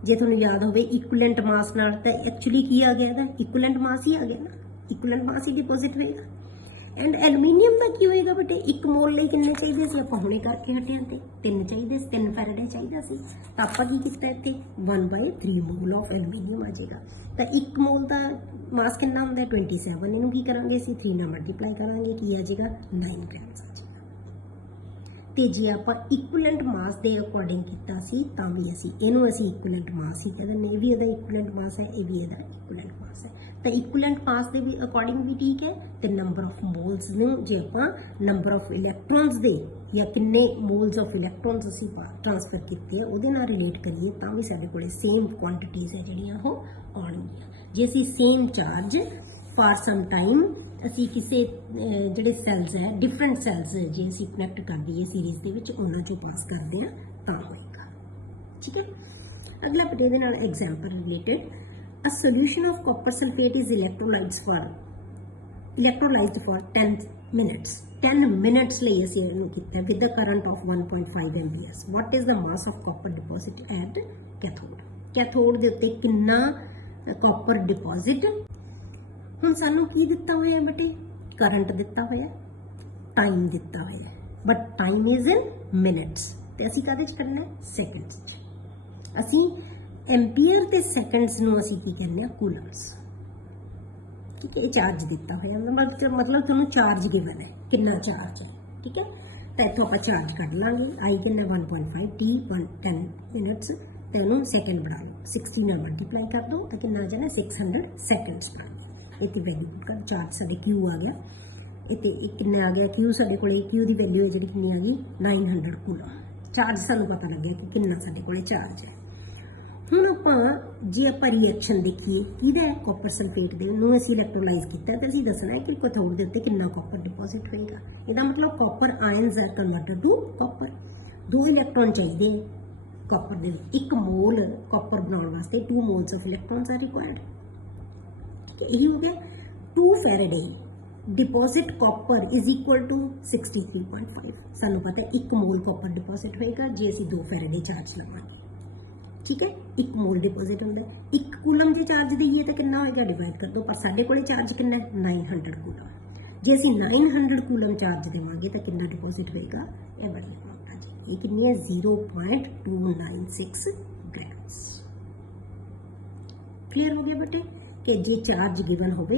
ਜੇ ਤੁਹਾਨੂੰ ਯਾਦ ਹੋਵੇ ਇਕੁਇਲੈਂਟ ਮਾਸ ਨਾਲ ਤਾਂ ਐਕਚੁਅਲੀ ਕੀ ਆ ਗਿਆ ਇਹਦਾ ਇਕੁਇਲੈਂਟ ਮਾਸ ਹੀ ਆ ਗਿਆ ਨਾ, ਇਕੁਇਲੈਂਟ ਮਾਸ ਹੀ ਡਿਪੋਜ਼ਿਟ ਹੋਏਗਾ। ਐਂਡ ਐਲੂਮੀਨੀਅਮ ਦਾ ਕੀ ਹੋਏਗਾ ਬੇਟੇ 1 ਮੋਲ ਲਈ ਕਿੰਨੇ ਚਾਹੀਦੇ ਸੀ ਆਪਾਂ ਹੁਣੇ ਕਰਕੇ ਹਟਿਆ ਤੇ 3 ਚਾਹੀਦੇ ਸੀ, 3 ਫੈਰਡੇ ਚਾਹੀਦਾ ਸੀ, ਤਾਂ ਆਪਾਂ ਕੀ ਕੀਤਾ ਇੱਥੇ 1/3 ਮੋਲ ਆਫ ਐਲੂਮੀਨੀਅਮ ਆ ਜਾਏਗਾ। ਤਾਂ 1 ਮੋਲ ਦਾ ਮਾਸ ਕਿੰਨਾ ਹੁੰਦਾ 27, ਇਹਨੂੰ ਕੀ ਕਰਾਂਗੇ ਅਸੀਂ 3 ਨਾਲ ਮਲਟੀਪਲਾਈ ਕਰਾਂਗੇ, ਕੀ ਆ ਜਾਏਗਾ 9 ਗ੍ਰਾਮਸ ਆ ਜਾਏਗਾ। ਤੇ ਜੇ ਆਪਾਂ ਇਕੁਇਲੈਂਟ ਮਾਸ ਦੇ ਅਕੋਰਡਿੰਗ ਕੀਤਾ ਸੀ ਤਾਂ ਵੀ ਅਸੀਂ ਇਹਨੂੰ ਅਸੀਂ ਇਕੁਇਲੈਂਟ ਮਾਸ ਹੀ ਕਹਿੰਦੇ ਨੇ, ਇਹ ਵੀ ਇਹਦਾ ਇਕੁਇਲੈਂਟ ਮਾਸ ਹੈ, ਇਹ ਵੀ ਇਹਦਾ ਇਕੁਇਲੈਂਟ ਮਾਸ ਹੈ। ਤਾਂ ਇਕੁਇਲੈਂਟ ਮਾਸ ਦੇ ਵੀ ਅਕੋਰਡਿੰਗ ਵੀ ਠੀਕ ਹੈ, ਤੇ ਨੰਬਰ ਆਫ ਮੋਲਸ ਨੂੰ ਜੇ ਆਪਾਂ ਨੰਬਰ ਆਫ ਇਲੈਕਟ੍ਰੋਨਸ ਦੇ ਜਾਂ ਕਿੰਨੇ ਮੋਲਸ ਆਫ ਇਲੈਕਟ੍ਰੋਨਸ ਅਸੀਂ ਟ੍ਰਾਂਸਫਰ ਕੀਤੇ ਆ ਉਹਦੇ ਨਾਲ ਰਿਲੇਟ ਕਰੀਏ ਤਾਂ ਵੀ ਸਾਡੇ ਕੋਲੇ ਸੇਮ ਕੁਆਂਟੀਟੀਜ਼ ਹੈ ਜਿਹੜੀਆਂ ਉਹ ਆਉਣਗੀਆਂ। ਜੇ ਅਸੀਂ same charge for some time ਅਸੀਂ ਕਿਸੇ ਜਿਹੜੇ ਸੈਲਸ ਹੈ ਡਿਫਰੈਂਟ ਸੈਲਸ ਜੇ ਅਸੀਂ ਕਨੈਕਟ ਕਰ ਦਈਏ ਸੀਰੀਜ਼ ਦੇ ਵਿੱਚ ਉਹਨਾਂ ਚੋਂ ਪਾਸ ਕਰਦੇ ਆ ਤਾਂ ਹੋਏਗਾ। ਠੀਕ ਹੈ, ਅਗਲਾ ਬੇਟੇ ਇਹਦੇ ਨਾਲ example related, a solution of copper sulfate is electrolyzed for 10 minutes ਲਈ ਅਸੀਂ ਇਹਨੂੰ ਕੀਤਾ with the current of 1.5 amperes. What is the mass of copper deposit at cathode? ਕੈਥੋਡ ਦੇ ਉੱਤੇ ਕਿੰਨਾ ਕਾਪਰ ਡਿਪੋਜ਼ਿਟ, ਹੁਣ ਸਾਨੂੰ ਕੀ ਦਿੱਤਾ ਹੋਇਆ ਬੇਟੇ ਕਰੰਟ ਦਿੱਤਾ ਹੋਇਆ, ਟਾਈਮ ਦਿੱਤਾ ਹੋਇਆ, but time is in minutes ਤੇ ਅਸੀਂ ਕਾਹਦੇ ਚ ਕਰਨਾ ਸੈਕਿੰਡਸ ਚ। ਅਸੀਂ ਐਂਪੀਅਰ ਤੇ ਸੈਕਿੰਡਸ ਨੂੰ ਅਸੀਂ ਕੀ ਕਹਿੰਦੇ ਆ ਕੂਲਮਸ। ਠੀਕ ਹੈ, ਇਹ ਚਾਰਜ ਦਿੱਤਾ ਹੋਇਆ ਮਤਲਬ ਤੁਹਾਨੂੰ ਚਾਰਜ ਗਿਵਨ ਹੈ ਕਿੰਨਾ ਚਾਰਜ ਹੈ। ਠੀਕ ਹੈ, ਤਾਂ ਇੱਥੋਂ ਆਪਾਂ ਚਾਰਜ ਕੱਢ ਲਾਂਗੇ, ਆਈ ਕਿੰਨਾ 1.5 t 10 ਮਿੰਟਸ ਤੇ ਉਹਨੂੰ ਸੈਕਿੰਡ ਬਣਾ ਲਓ, 60 ਨਾਲ ਮਲਟੀਪਲਾਈ ਕਰ ਦਿਓ ਤਾਂ ਕਿੰਨਾ ਆ ਜਾਣਾ 600 ਸੈਕਿੰਡਸ ਬਣਾ ਲਓ। ਇੱਥੇ ਵੈਲਿਊ ਪੁੱਟ ਕਰ, ਚਾਰਜ ਸਾਡੇ ਕਿਊ ਆ ਗਿਆ, ਇੱਥੇ ਕਿੰਨਾ ਆ ਗਿਆ ਕਿਊ ਸਾਡੇ ਕੋਲੇ, ਕਿਊ ਦੀ ਵੈਲਿਊ ਹੈ ਜਿਹੜੀ ਕਿੰਨੀ ਆ ਗਈ 900 ਕੂਲਮ। ਚਾਰਜ ਸਾਨੂੰ ਪਤਾ ਲੱਗਿਆ ਕਿ ਕਿੰਨਾ ਸਾਡੇ ਕੋਲੇ ਚਾਰਜ ਹੈ। ਹੁਣ ਆਪਾਂ ਜੇ ਆਪਾਂ ਰਿਐਕਸ਼ਨ ਦੇਖੀਏ ਕਿਹਦਾ ਹੈ ਕਾਪਰ ਸਲਫੇਟ ਦੇ ਨੂੰ ਅਸੀਂ ਇਲੈਕਟ੍ਰੋਲਾਈਜ਼ ਕੀਤਾ ਤੇ ਅਸੀਂ ਦੱਸਣਾ ਹੈ ਕਿ ਕੈਥੋਡ ਦੇ ਉੱਤੇ ਕਿੰਨਾ ਕਾਪਰ ਡਿਪੋਜ਼ਿਟ ਹੋਏਗਾ। ਇਹਦਾ ਮਤਲਬ copper ions are converted to copper, 2 electron ਚਾਹੀਦੇ ਕਾਪਰ ਦੇ, 1 ਮੋਲ ਕਾਪਰ ਬਣਾਉਣ ਵਾਸਤੇ 2 moles of electrons are required. यही हो गया 2 Faraday deposit copper is equal to 63.5। सानू पता है 1 मोल कॉपर डिपॉजिट होएगा जे असी 2 फैराडे चार्ज लवांगे। ठीक है, 1 मोल डिपॉजिट होंदा है, 1 कूलम जे चार्ज दईए तो कितना होएगा डिवाइड कर दो, पर साडे कोले चार्ज कितना है 900 कूलम। जे असी 900 कूलम चार्ज देवांगे तो कितना डिपॉजिट होएगा, ये बड़ी अमाउंट आ जाएगी, ये कितनी है 0.296 ग्राम्स। क्लियर हो गया बेटे कि जे चार्ज गिवन होवे